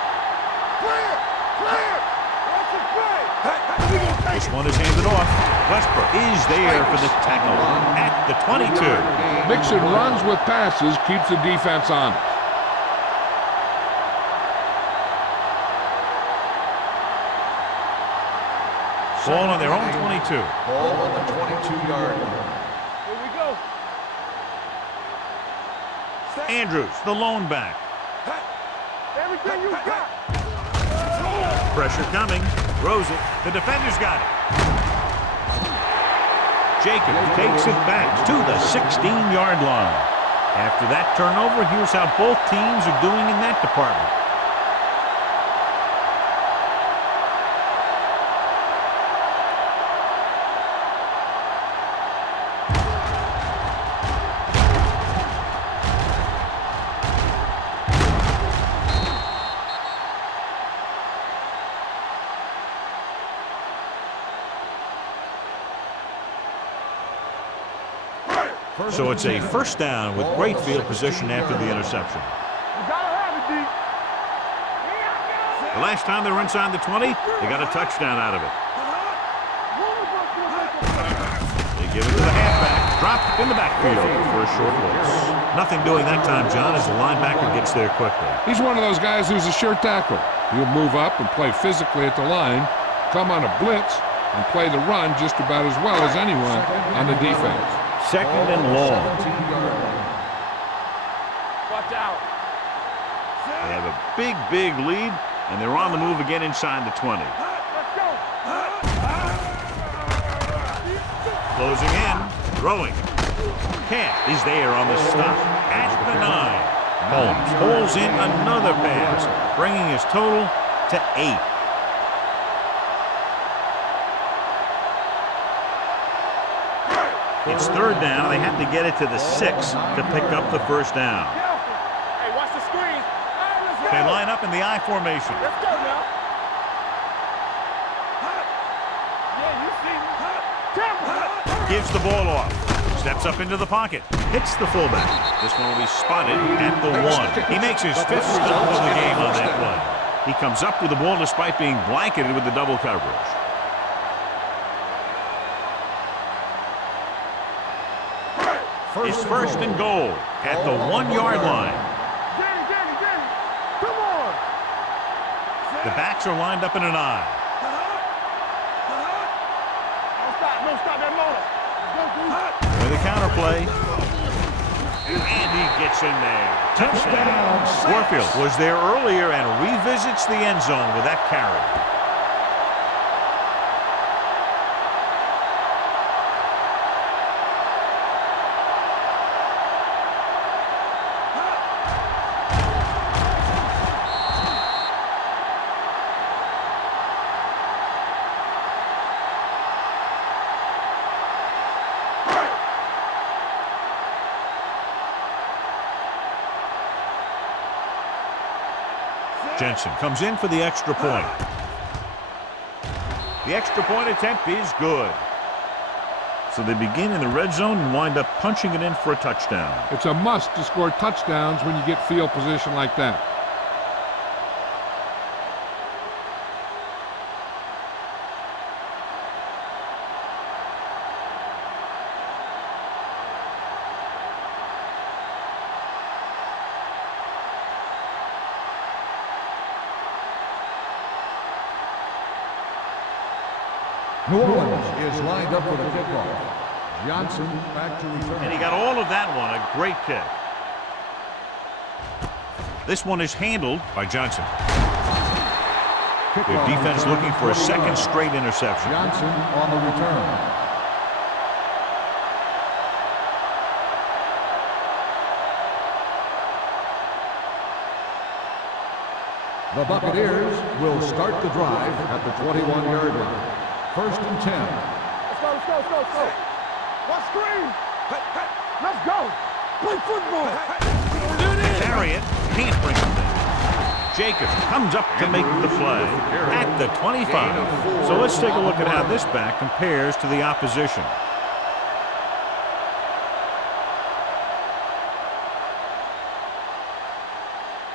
Clear. Watch it play. Hey, we gonna take This it. one is handed off. Westbrook is there for the tackle at the 22. Mixing runs with passes keeps the defense honest. Ball on their own 22. Ball on the 22-yard line. Here we go. Set. Andrews, the lone back. Everything you got. Pressure coming. Throws it. The defender's got it. Jacobs takes it back to the 16-yard line. After that turnover, here's how both teams are doing in that department. So it's a first down with great field position after the interception. You gotta have it, D. The last time they were inside the 20, they got a touchdown out of it. They give it to the halfback, dropped in the backfield for a short loss. Nothing doing that time, John, as the linebacker gets there quickly. He's one of those guys who's a sure tackler. He'll move up and play physically at the line, come on a blitz, and play the run just about as well as anyone on the defense. Second and long. Watch out. They have a big lead, and they're on the move again inside the 20. Let's go. Closing in, throwing. Cat is there on the stop at the 9. Holmes pulls in another pass, bringing his total to 8. It's third down. They have to get it to the 6 to pick up the first down. Hey, watch the screen. Hey, let's go. They line up in the I formation. Let's go now. Yeah, you see me. Temple. Gives the ball off. Steps up into the pocket. Hits the fullback. This one will be spotted at the 1. He makes his 5th stop of the game on that play. He comes up with the ball despite being blanketed with the double coverage. It's first and goal at the 1-yard line. Danny. Come on. The backs are lined up in an I. Don't stop that motor. Let's go, With a counter play. And he gets in there. Touchdown. Warfield was there earlier and revisits the end zone with that carry. Jensen comes in for the extra point. The extra point attempt is good. So they begin in the red zone and wind up punching it in for a touchdown. It's a must to score touchdowns when you get field position like that. New Orleans is lined up for the kickoff. Johnson back to return. And he got all of that one. A great kick. This one is handled by Johnson. Their defense looking for a second straight interception. Johnson on the return. The Buccaneers will start the drive at the 21-yard line. First and 10. Let's go. Watch screen. Let's go. Play football. Carry it. Can't bring him in. Jacobs comes up to make the play at the 25. So let's take a look at how this back compares to the opposition.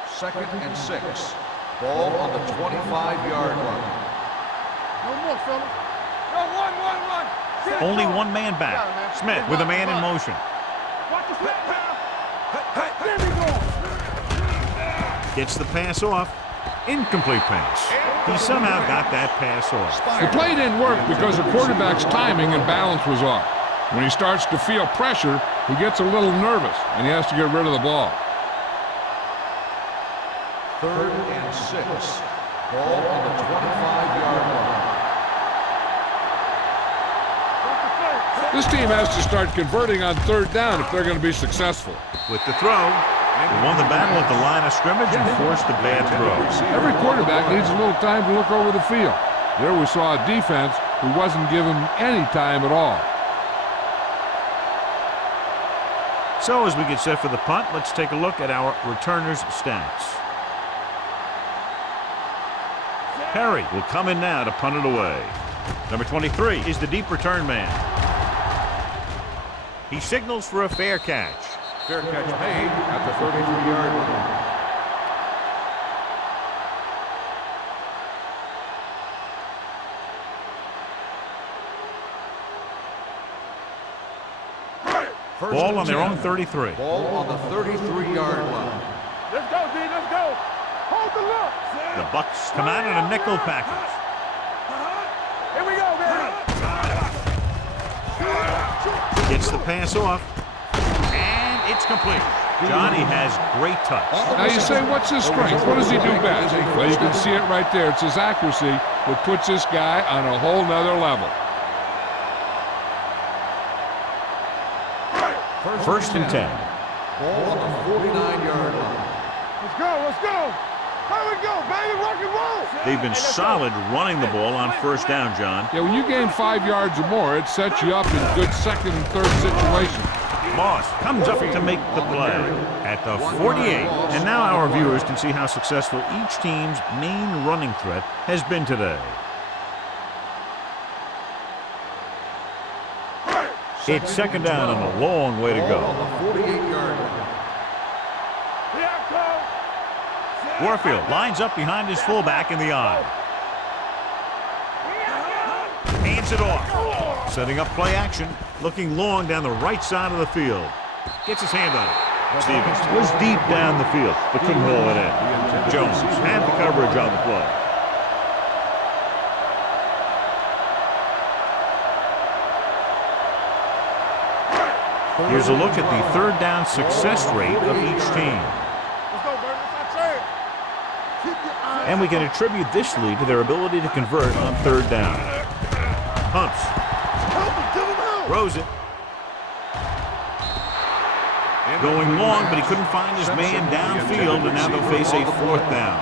Second and 6. Ball on the 25-yard line. No more, fellas. No, one. Only one man back. Smith with a man in motion. Watch the snap now. There we go. Gets the pass off. Incomplete pass. He somehow got that pass off. The play didn't work because the quarterback's timing and balance was off. When he starts to feel pressure, he gets a little nervous, and he has to get rid of the ball. Third and 6. Ball on the 25-yard line. This team has to start converting on third down if they're going to be successful. With the throw, they won the battle at the line of scrimmage and forced a bad throw. Every quarterback needs a little time to look over the field. There we saw a defense who wasn't given any time at all. So as we get set for the punt, let's take a look at our returners' stats. Perry will come in now to punt it away. Number 23 is the deep return man. He signals for a fair catch. Fair catch made at the 33-yard line. Ball on their own 33. Ball on the 33-yard line. Let's go, D. Let's go. Hold the look. The Bucks come out in a nickel package. Here we go, baby. Gets the pass off. And it's complete. Johnny has great touch. Now you say, what's his strength? What does he do best? Well, you can see it right there. It's his accuracy that puts this guy on a whole nother level. First and 10. Ball on the 49-yard line. Let's go. Let's go. Here we go, baby. Rock and roll. They've been solid running the ball on first down, John. Yeah, when you gain 5 yards or more, it sets you up in good second and third situations. Moss comes up to make the play at the 48. And now our viewers can see how successful each team's main running threat has been today. It's second down and a long way to go. On the 48-yard line. Warfield lines up behind his fullback in the I. Hands it off. Setting up play action. Looking long down the right side of the field. Gets his hand on it. Stevens was deep down the field, but couldn't haul it in. Jones had the coverage on the play. Here's a look at the third down success rate of each team. And we can attribute this lead to their ability to convert on third down. Pumps. Throws it. Going long, but he couldn't find his man downfield, and now they'll face a fourth down.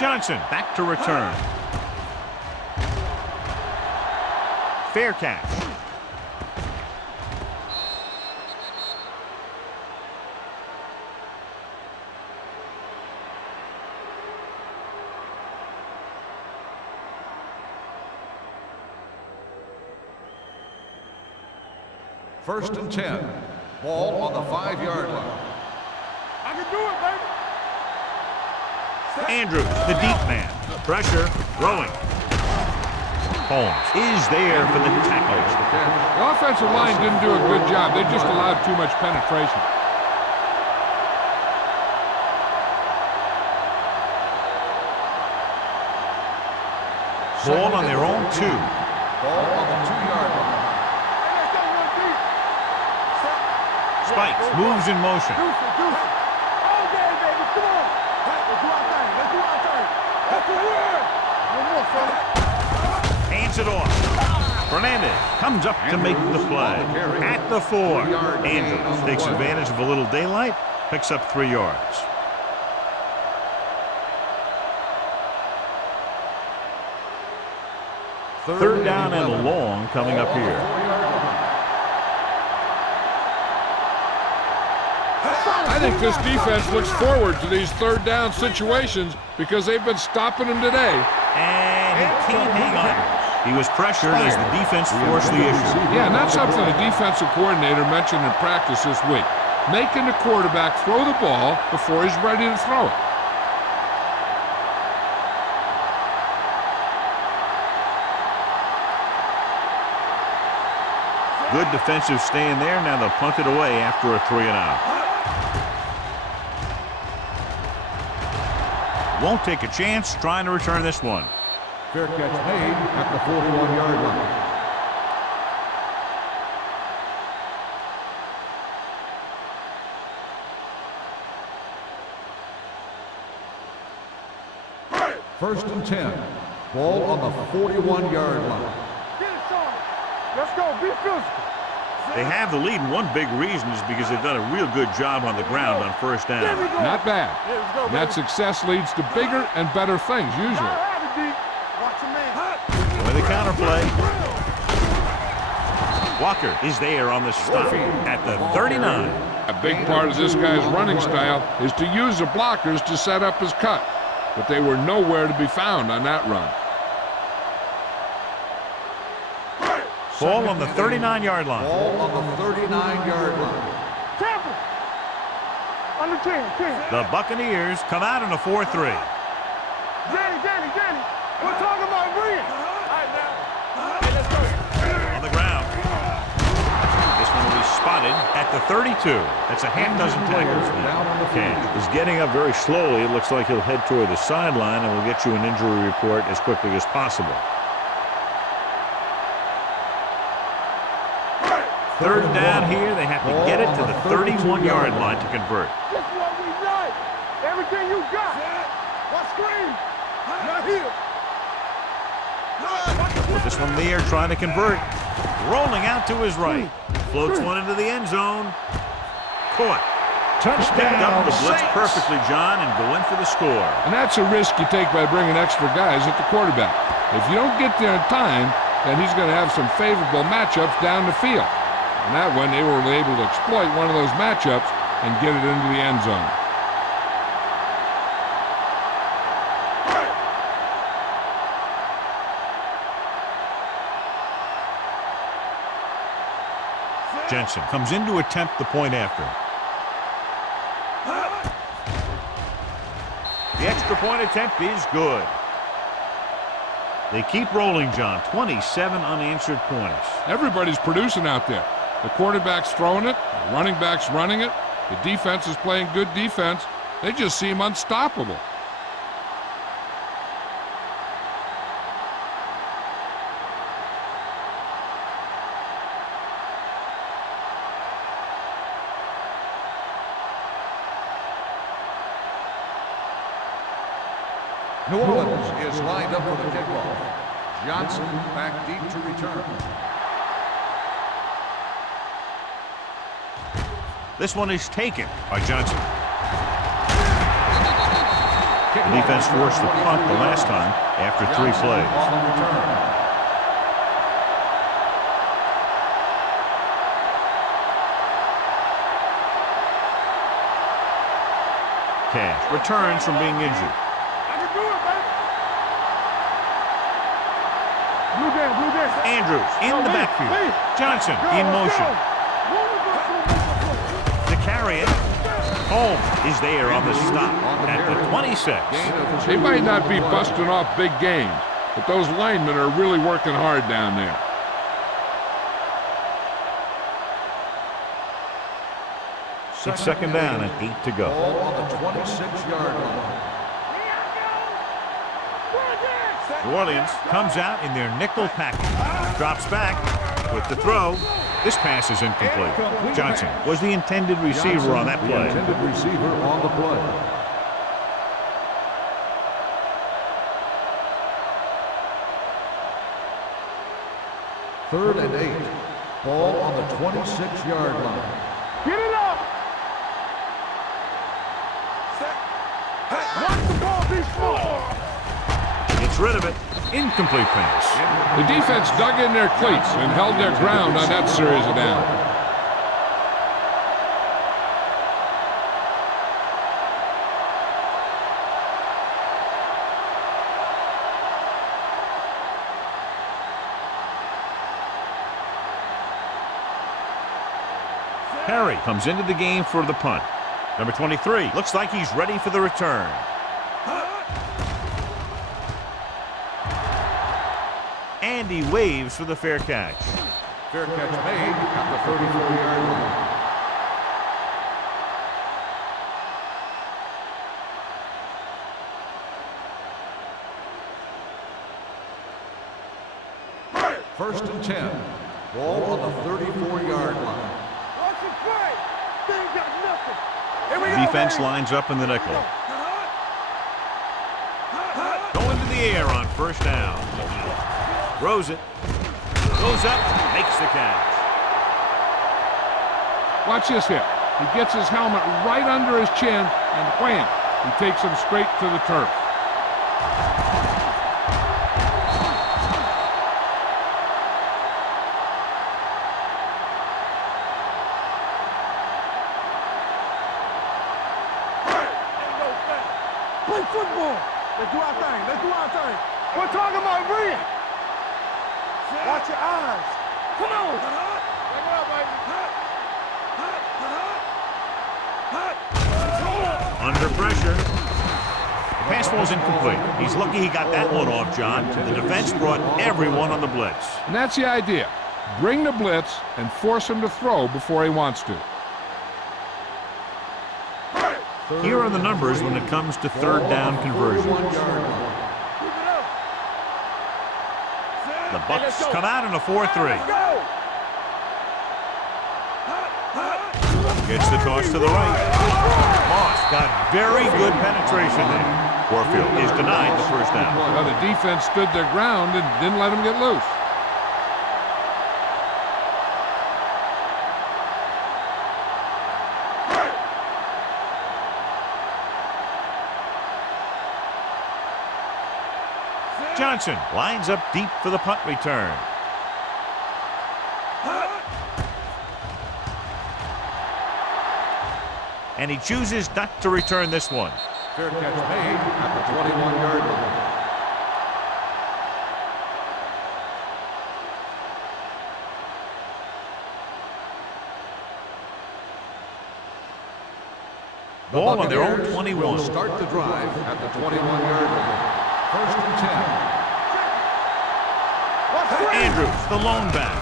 Johnson back to return. Fair catch. First and 10. Ball on the 5-yard line. I can do it, baby. Andrews, the deep man. Pressure, throwing. Holmes is there for the tackle. The offensive line didn't do a good job. They just allowed too much penetration. Ball on their own 2. Ball on the 2-yard line. Spikes, moves in motion. All day, baby. Come on. Let's do our thing. Let's do our thing. Let's do it. No more, fella. Hands it off. Fernandez comes up to make the play. At the 4. Andrews takes advantage of a little daylight, picks up 3 yards. Third down and long coming up here. I think this defense looks forward to these third down situations because they've been stopping them today. And he can't hang on. He was pressured as the defense forced the issue. Yeah, and that's something the defensive coordinator mentioned in practice this week. Making the quarterback throw the ball before he's ready to throw it. Good defensive stand there. Now they'll punt it away after a 3-and-out. Won't take a chance trying to return this one. Fair catch made at the 41-yard line. First and 10. Ball on the 41-yard line. Get it, Sean. Let's go. Be physical. They have the lead, and one big reason is because they've done a real good job on the ground on first down. Not bad. And that success leads to bigger and better things, usually. Watch your man. With a counterplay. Walker is there on the stop at the 39. A big part of this guy's running style is to use the blockers to set up his cut, but they were nowhere to be found on that run. Ball on the 39-yard line. Ball on the 39-yard line. Tampa. Under 10. The Buccaneers come out in a 4-3. Danny. We're talking about Brian. All right, now. Hey, let's go. On the ground. This one will be spotted at the 32. That's a half dozen tackles now. Cash is getting up very slowly. It looks like he'll head toward the sideline, and we'll get you an injury report as quickly as possible. Third down here. They have to get it to the 31-yard line to convert. This is what we like. Everything you got. What screen? Not here. With this one in the air, trying to convert. Rolling out to his right. Floats one into the end zone. Caught. Picked up the blitz perfectly, John, and go in for the score. And that's a risk you take by bringing extra guys at the quarterback. If you don't get there in time, then he's going to have some favorable matchups down the field. And that one, they were able to exploit one of those matchups and get it into the end zone. Jensen comes in to attempt the point after. The extra point attempt is good. They keep rolling, John. 27 unanswered points. Everybody's producing out there. The quarterback's throwing it, the running back's running it, the defense is playing good defense. They just seem unstoppable. New Orleans is lined up for the kickoff. Johnson back deep to return. This one is taken by Johnson. The defense forced the punt the last time after 3 plays. Cash returns from being injured. Andrews in the backfield. Johnson in motion. To carry it. Holmes is there on the stop at the 26. They might not be busting off big games, but those linemen are really working hard down there. It's second down and 8 to go. Ball on the 26-yard line. New Orleans comes out in their nickel package. Drops back with the throw. This pass is incomplete. Johnson was the intended receiver on that play. Intended receiver on the play. Third and 8. Ball on the 26-yard line. Get it up. Watch the ball be small. Gets rid of it. Incomplete pass. The defense dug in their cleats and held their ground on that series of downs. Perry comes into the game for the punt. Number 23 looks like he's ready for the return. And he waves for the fair catch. Fair catch made at the 34-yard line. First and 10. Ball on the 34-yard line. Defense lines up in the nickel. Going to the air on first down. Throws it. Goes up. Makes the catch. Watch this here. He gets his helmet right under his chin, and wham, he takes him straight to the turf. play football. Let's do our thing. Let's do our thing. We're talking about Reed. Watch your eyes. Come on. Take it up, baby. Under pressure. The pass ball's incomplete. He's lucky he got that one off, John. The defense brought everyone on the blitz. And that's the idea. Bring the blitz and force him to throw before he wants to. Here are the numbers when it comes to third down conversions. The Bucs come out in a 4-3. Gets the toss to the right. Moss got very good penetration there. Warfield is denied the first down. Well, the defense stood their ground and didn't let him get loose. Johnson lines up deep for the punt return. And he chooses not to return this one. Fair catch made at the 21-yard line. Ball on their own 21. Will start the drive at the 21-yard line. First and 10. Andrews, the lone back.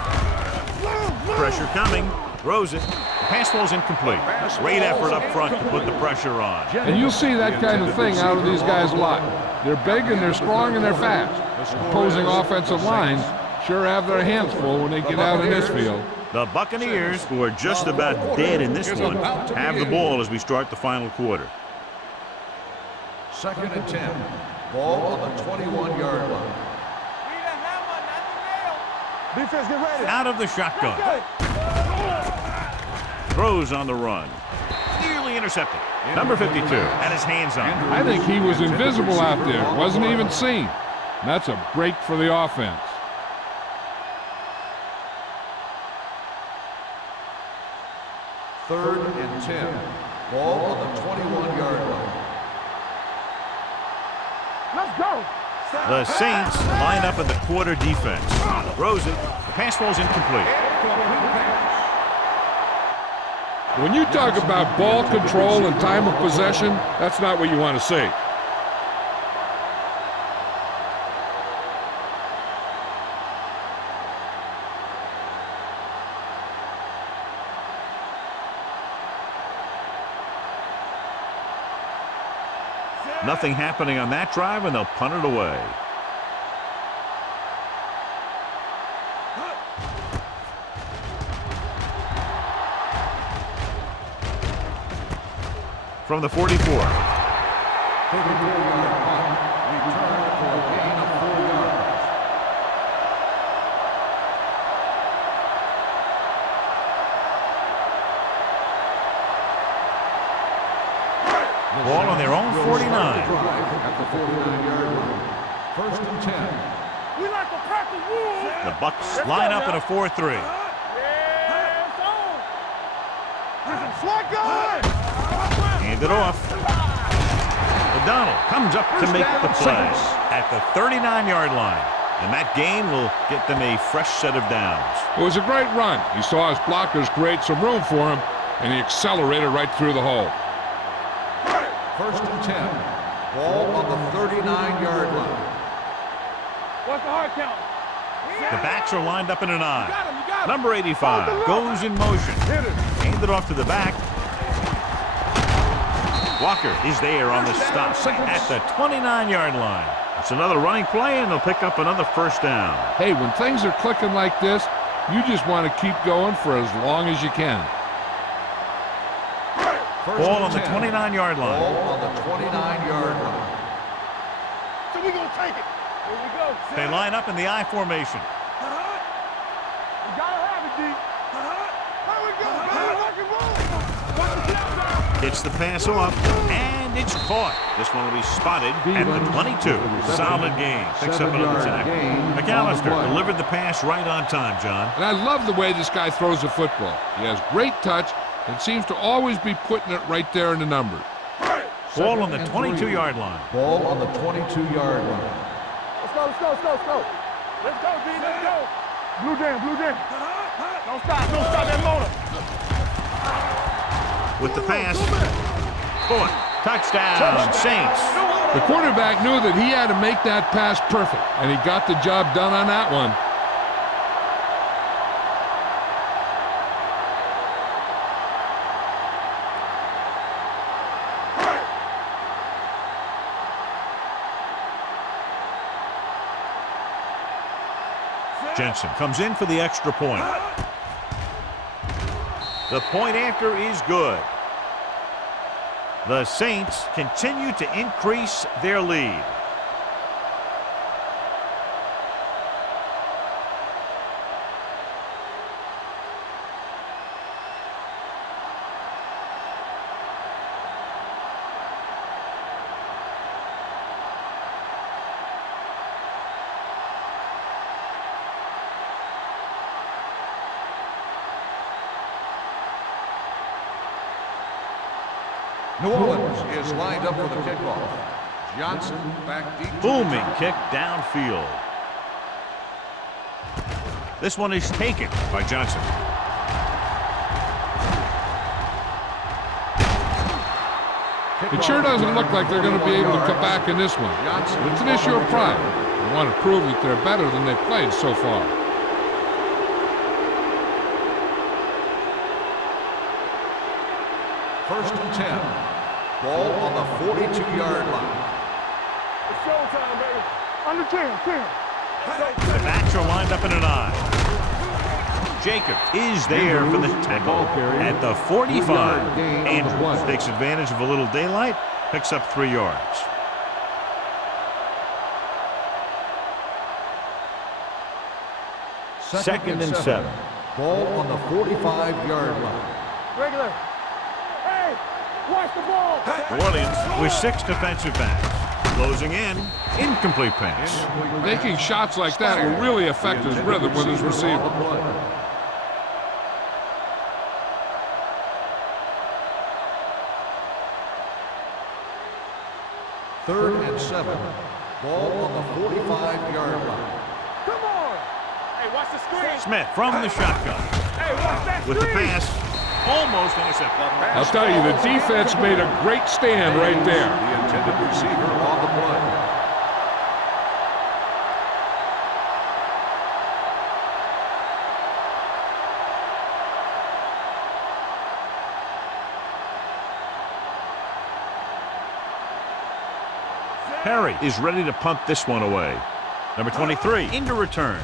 Pressure coming. Throws it. The pass ball's incomplete. Great effort up front to put the pressure on. And you'll see that kind of thing out of these guys a lot. They're big and they're strong and they're fast. Opposing offensive lines sure have their hands full when they get out in this field. The Buccaneers, who are just about dead in this one, have the ball as we start the final quarter. Second and 10. Ball on the 21-yard line. Defense, get ready. Out of the shotgun. Throws on the run. Nearly intercepted. Number 52 had his hands on it. I think he was invisible out there. Wasn't even seen. And that's a break for the offense. Third and 10. Ball on the 21-yard line. Let's go. The Saints line up in the quarter defense. Throws it. The pass ball's incomplete. When you talk about ball control and time of possession, that's not what you want to see. Nothing happening on that drive, and they'll punt it away. From the 44. 34-yard punt. Return for a gain of 4 yards. Ball on their own 49. At the 49-yard line. First and 10. We like to practice rules. The Bucs line up in a 4-3. Yeah, it's on. Listen, slot going. Hand it off. O'Donnell comes up to make the play at the 39-yard line. And that gain will get them a fresh set of downs. It was a great run. He saw his blockers create some room for him, and he accelerated right through the hole. First and 10. Ball on the 39-yard line. What's the hard count? The backs are lined up in an eye. Number 85 goes in motion. Hand it off to the back. Walker is there on the stop at the 29-yard line. It's another running play, and they'll pick up another first down. Hey, when things are clicking like this, you just want to keep going for as long as you can. Ball on the 29-yard line. Ball on the 29-yard line. So we gonna take it. Here we go. They line up in the I formation. We gotta have it, D. Here we go. Rock and roll. Watch the snap down. Hits the pass off, and it's caught. This one will be spotted at the 22. Solid gain. Picks up another tackle. McAllister delivered the pass right on time, John. And I love the way this guy throws the football. He has great touch and seems to always be putting it right there in the numbers. Ball on the 22-yard line. Ball on the 22-yard line. Let's go, let's go, let's go, let's go. Let's go, D, let's go. Blue jam, blue jam. Don't stop that motor. With the pass. Boy, touchdown, Saints. The quarterback knew that he had to make that pass perfect, and he got the job done on that one. Jensen comes in for the extra point. The point after is good. The Saints continue to increase their lead. New Orleans is lined up for the kickoff. Johnson back deep. Booming kick downfield. This one is taken by Johnson. It sure doesn't look like they're going to be able to come back in this one. But it's an issue of pride. They want to prove that they're better than they've played so far. First and 10. Ball on the 42-yard line. It's showtime, baby. Under 10. The backs are lined up in an I. Jacob is there for the tackle at the 45. Andrews takes advantage of a little daylight, picks up 3 yards. Second and 7. Ball on the 45-yard line. Regular. Hey, watch the ball. New Orleans with 6 defensive backs. Closing in, incomplete pass. Making shots like that will really affect his rhythm with his receiver. Third and 7. Ball on the 45-yard line. Come on. Hey, watch the screen. Smith from the shotgun. Hey, watch that With the screen. pass, almost intercepted. I'll tell you, the defense made a great stand right there. The intended receiver on the play. Perry is ready to punt this one away. Number 23 into return.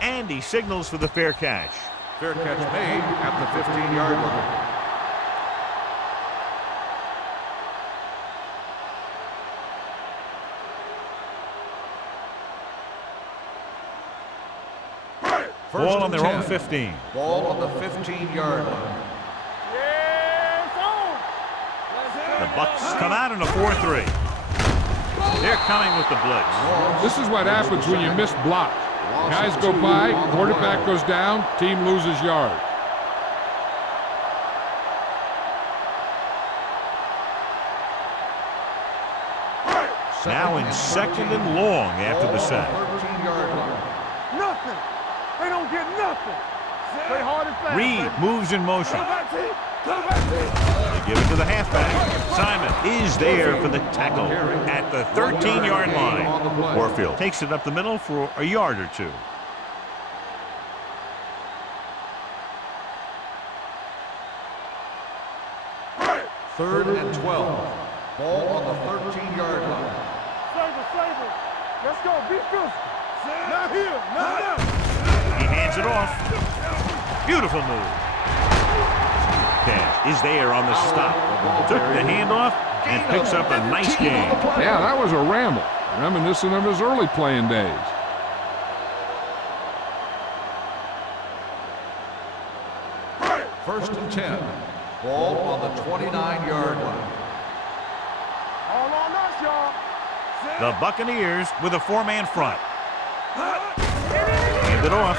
And he signals for the fair catch. Fair catch made at the 15-yard line. Ball on their own 15. Ball on the 15-yard line. The Bucks come out in a 4-3. They're coming with the blitz. This is what happens when you miss block. Guys go by, quarterback goes down, team loses yard. Now in second and long after the sack. 13-yard line. Nothing. They don't get nothing. Play hard and fast. Reed moves in motion. Come back, team. Come back, team. They give it to the halfback. Simon is there for the tackle at the 13-yard line. Warfield takes it up the middle for a yard or two. Third and 12. Ball on the 13-yard line. Slaver. Let's go. Be physical. Not here. Not now. He hands it off. Beautiful move. Cash is there on the stop. Took the handoff and picks up a nice gain. Yeah, that was a ramble, reminiscent of his early playing days. First and 10. Ball on the 29-yard line. All on us, y'all. The Buccaneers with a 4-man front. Hand it off.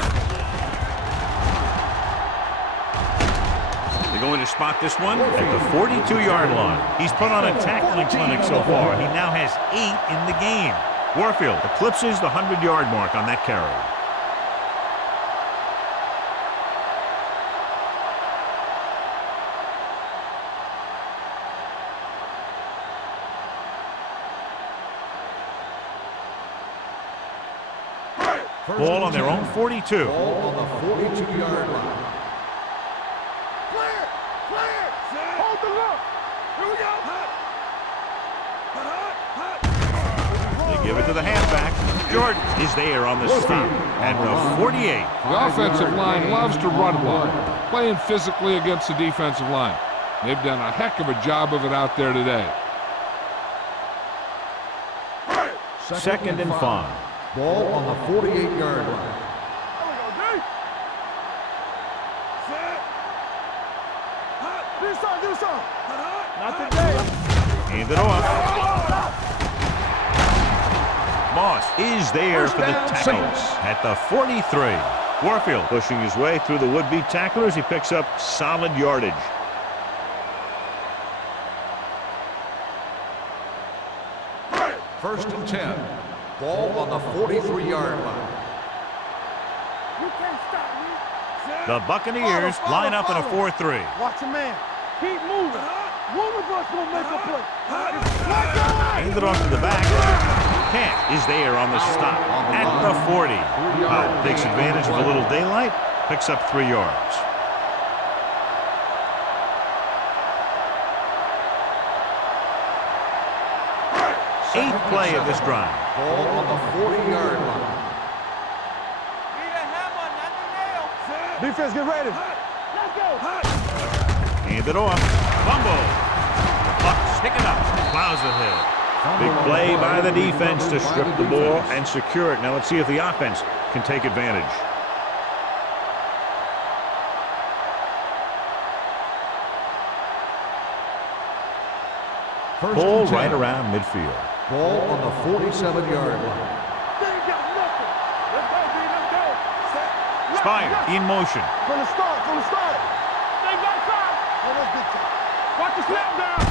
They going to spot this one at the 42-yard line. He's put on a tackling clinic so far. He now has 8 in the game. Warfield eclipses the 100-yard mark on that carry. Ball on their own 42. Ball on the 42-yard line. Clear! Clear! Hold the look! Here we go! They give it to the halfback. Jordan is there on the stop at the 48. The offensive line loves to run block, playing physically against the defensive line. They've done a heck of a job of it out there today. Second and 5. Ball on the 48-yard line. There we go, D! Do something, do something! Not today! Hand it off. Moss is there for the tackles at the 43. Warfield pushing his way through the would-be tacklers. He picks up solid yardage. First and 10. Ball on the 43-yard line. You can't stop me! The Buccaneers line up in a 4-3. Watch your man. Keep moving. One of us will make a play. Hand it off to the back. Camp is there on the stop at the 40. Powell takes advantage of a little daylight, picks up 3 yards. Eighth play of this drive. Ball on the 40-yard line. Defense, get ready. Let's go. Hand it off. Fumble. The Bucs pick it up. Plows ahead. Big play by the defense to strip the ball and secure it. Now let's see if the offense can take advantage. Ball right around midfield. Ball on the 47-yard line. They ain't got nothing. Let's go, D. Let's go. Spire in motion. From the start, from the start. Stay back side. Oh, that's good time. Watch the snap down.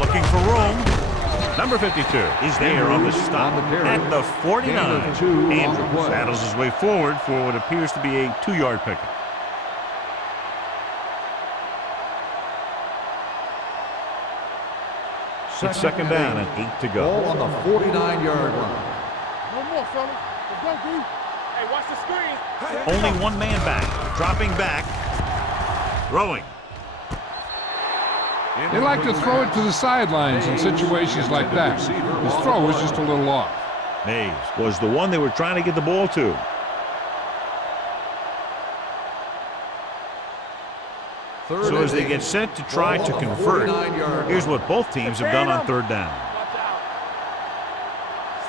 Looking for room. Number 52 is there on the stop at the 49. Andrews saddles his way forward for what appears to be a 2-yard pickup. It's second down and 8 to go. Ball on the 49-yard line. No more, fellas. Let's go, D. Hey, watch the screen. Only one man back. Dropping back. Throwing. They like to throw it to the sidelines in situations like that. His throw was just a little off. Mays was the one they were trying to get the ball to. So as they get set to try to convert, here's what both teams have done on third down.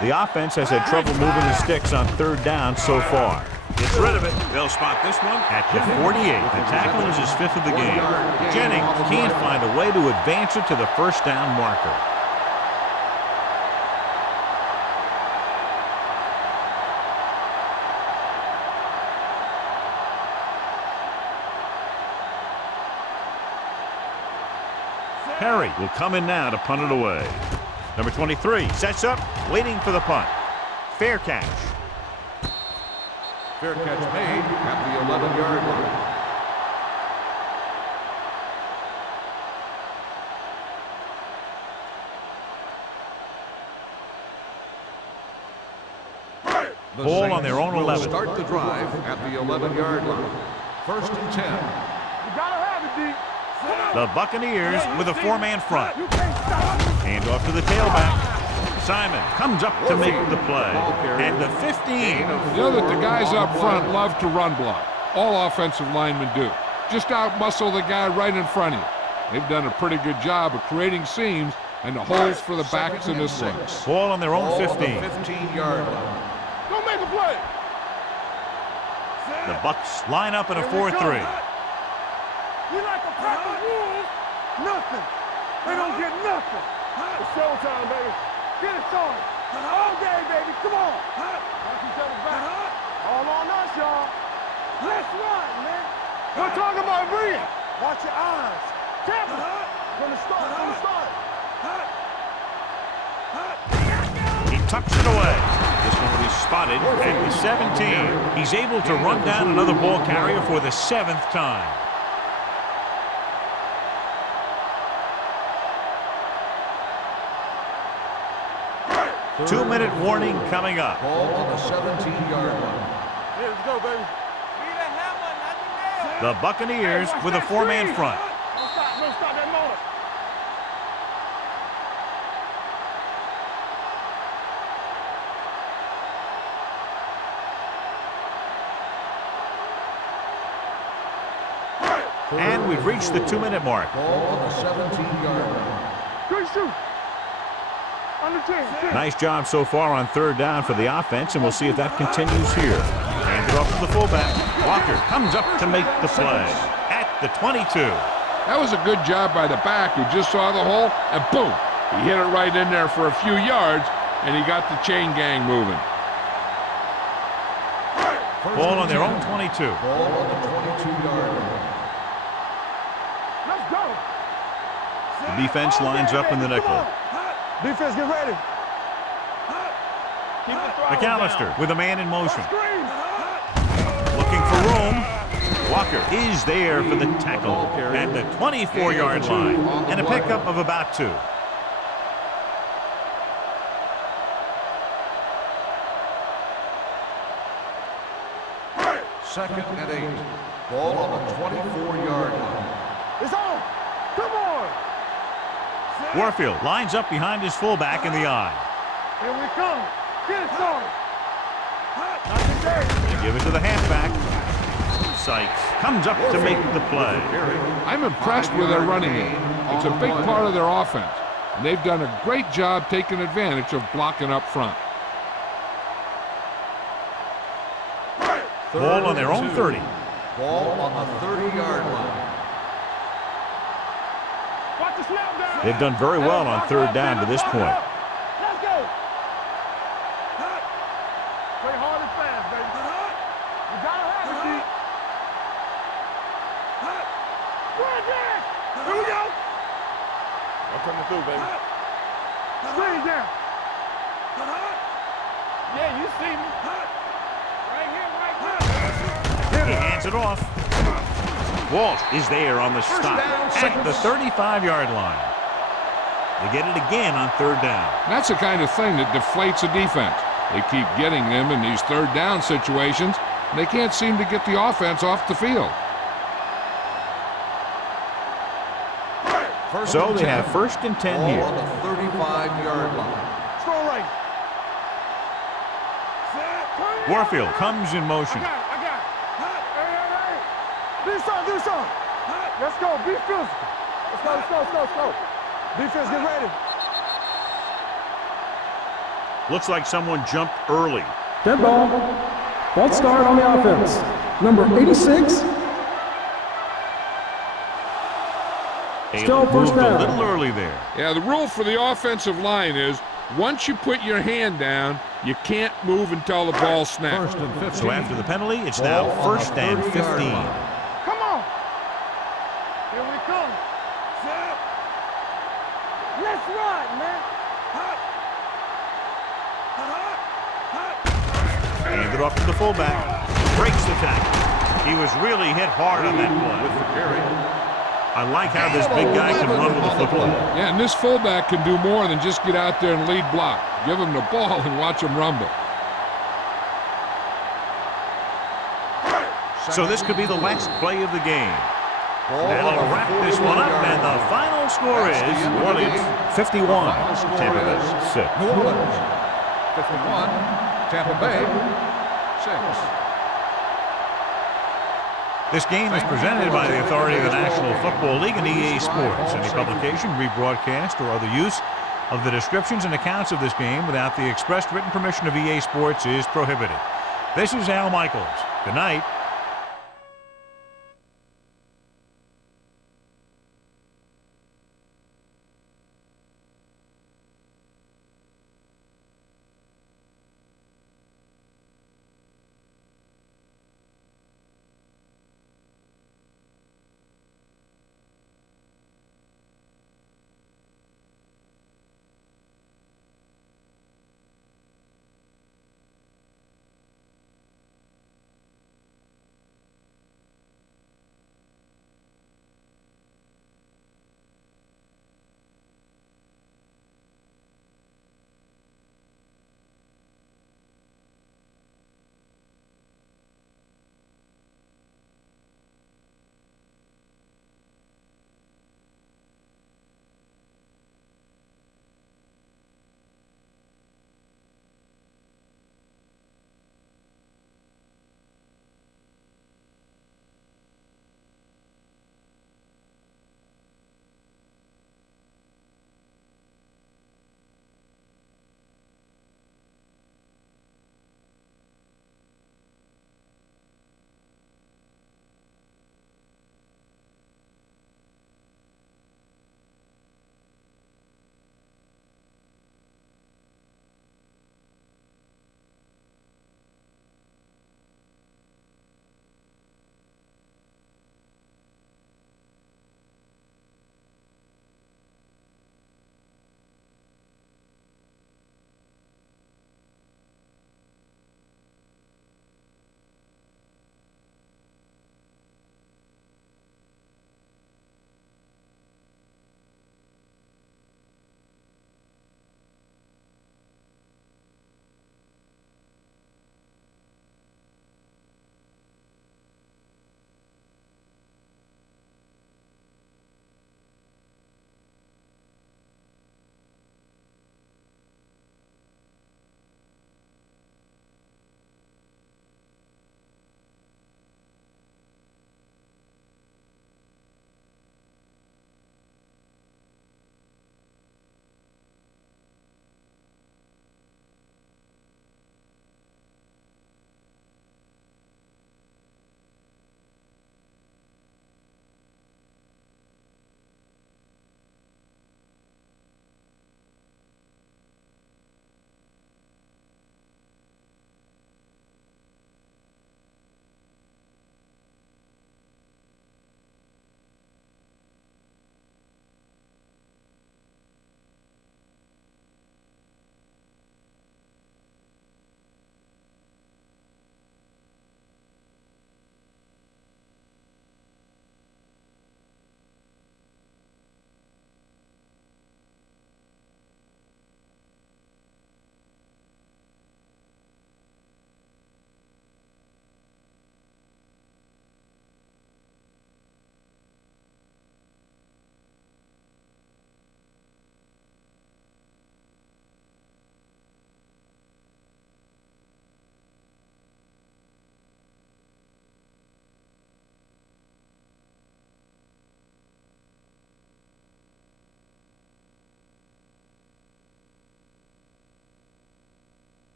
The offense has had trouble moving the sticks on third down so far. Gets rid of it. They'll spot this one at the 48. The tackle is his 5th of the game. Jennings can't find a way to advance it to the first down marker. Perry will come in now to punt it away. Number 23 sets up, waiting for the punt. Fair catch. Fair catch made at the 11-yard line. Ball on their own 11. Start the drive at the 11-yard line. First and 10. You gotta have it, D. The Buccaneers with a 4-man front. You can't stop. Hand off to the tailback. Simon comes up to make the play. And the 15. You know that the guys up front love to run block. All offensive linemen do. Just out-muscle the guy right in front of you. They've done a pretty good job of creating seams and the holes for the backs in this one. Ball on their own 15. 15-yard line. Don't make a play. The Bucs line up in a 4-3. You like a pack of wolves? Nothing. They don't get nothing. It's showtime, baby. Get it started. All day, baby. Come on. Watch each other back. All on us, y'all. Let's run, man. We're talking about Bree. Watch your eyes. Careful. From the start, from the start. He tucks it away. This one will be spotted at the 17. He's able to run down another ball carrier for the 7th time. Two-minute warning coming up. Ball on the 17-yard line. Yeah, let's go, baby. The Buccaneers with a 4-man front. Don't stop that motor. And we've reached the 2-minute mark. Ball on the 17-yard line. Good shoot. Under 10. Nice job so far on 3rd down for the offense, and we'll see if that continues here. Hand it off to the fullback. Walker comes up to make the play at the 22. That was a good job by the back who just saw the hole, and boom, he hit it right in there for a few yards, and he got the chain gang moving. Ball on their own 22. Ball on the 22-yard line. Let's go. The defense lines up in the nickel. Defense, get ready. McAllister with a man in motion. Screen. Looking for room. Walker is there for the tackle at the 24-yard line. And a pickup of about 2. Second and 8. Ball on the 24-yard line. It's on. Come on. Warfield lines up behind his fullback in the eye. Here we come. Get it started. They give it to the halfback. Sykes comes up to make the play. I'm impressed with their running game. It's a big part of their offense, and they've done a great job taking advantage of blocking up front. Ball on their own 30. Ball on the 30-yard line. Watch the snap down. They've done very well on 3rd down to this point. Let's go. Play hard and fast, baby. You gotta have it, G. Run, Jack. Here we go. I'm coming through, baby. Screen down. Yeah, you see me. Right here, right here. He hands it off. Walsh is there on the stop at the 35-yard line. They get it again on 3rd down. That's the kind of thing that deflates a defense. They keep getting them in these 3rd down situations, and they can't seem to get the offense off the field. So they have 1st and 10 Ball here. on the 35-yard line. Throw right. Warfield comes in motion. I got it. Hey. Do something. Let's go. Be physical. Let's go. Defense, get ready. Looks like someone jumped early. Dead ball. False start on the offense. Number 86. Still first Moved a down. little early there. Yeah, the rule for the offensive line is once you put your hand down, you can't move until the ball snaps. 1st and 15. So after the penalty, it's now Ball on 1st the and 15. 30-yard line. Come on. Here we come. Let's ride, man. Hand it off to the fullback. Breaks the tackle. He was really hit hard on that With play. the carry. I like how this big guy can run with the football. Yeah, and this fullback can do more than just get out there and lead block. Give him the ball and watch him rumble. So this could be the last play of the game. Ball That'll on the wrap this one up, 41-yard and the line. final score That's the is end of New the Orleans game. 51, Final score Tampa Bay is 6. New Orleans 51, Tampa Bay 6. This game is presented by the authority of the National Football League and EA Sports. Any publication, rebroadcast, or other use of the descriptions and accounts of this game without the expressed written permission of EA Sports is prohibited. This is Al Michaels. Good night.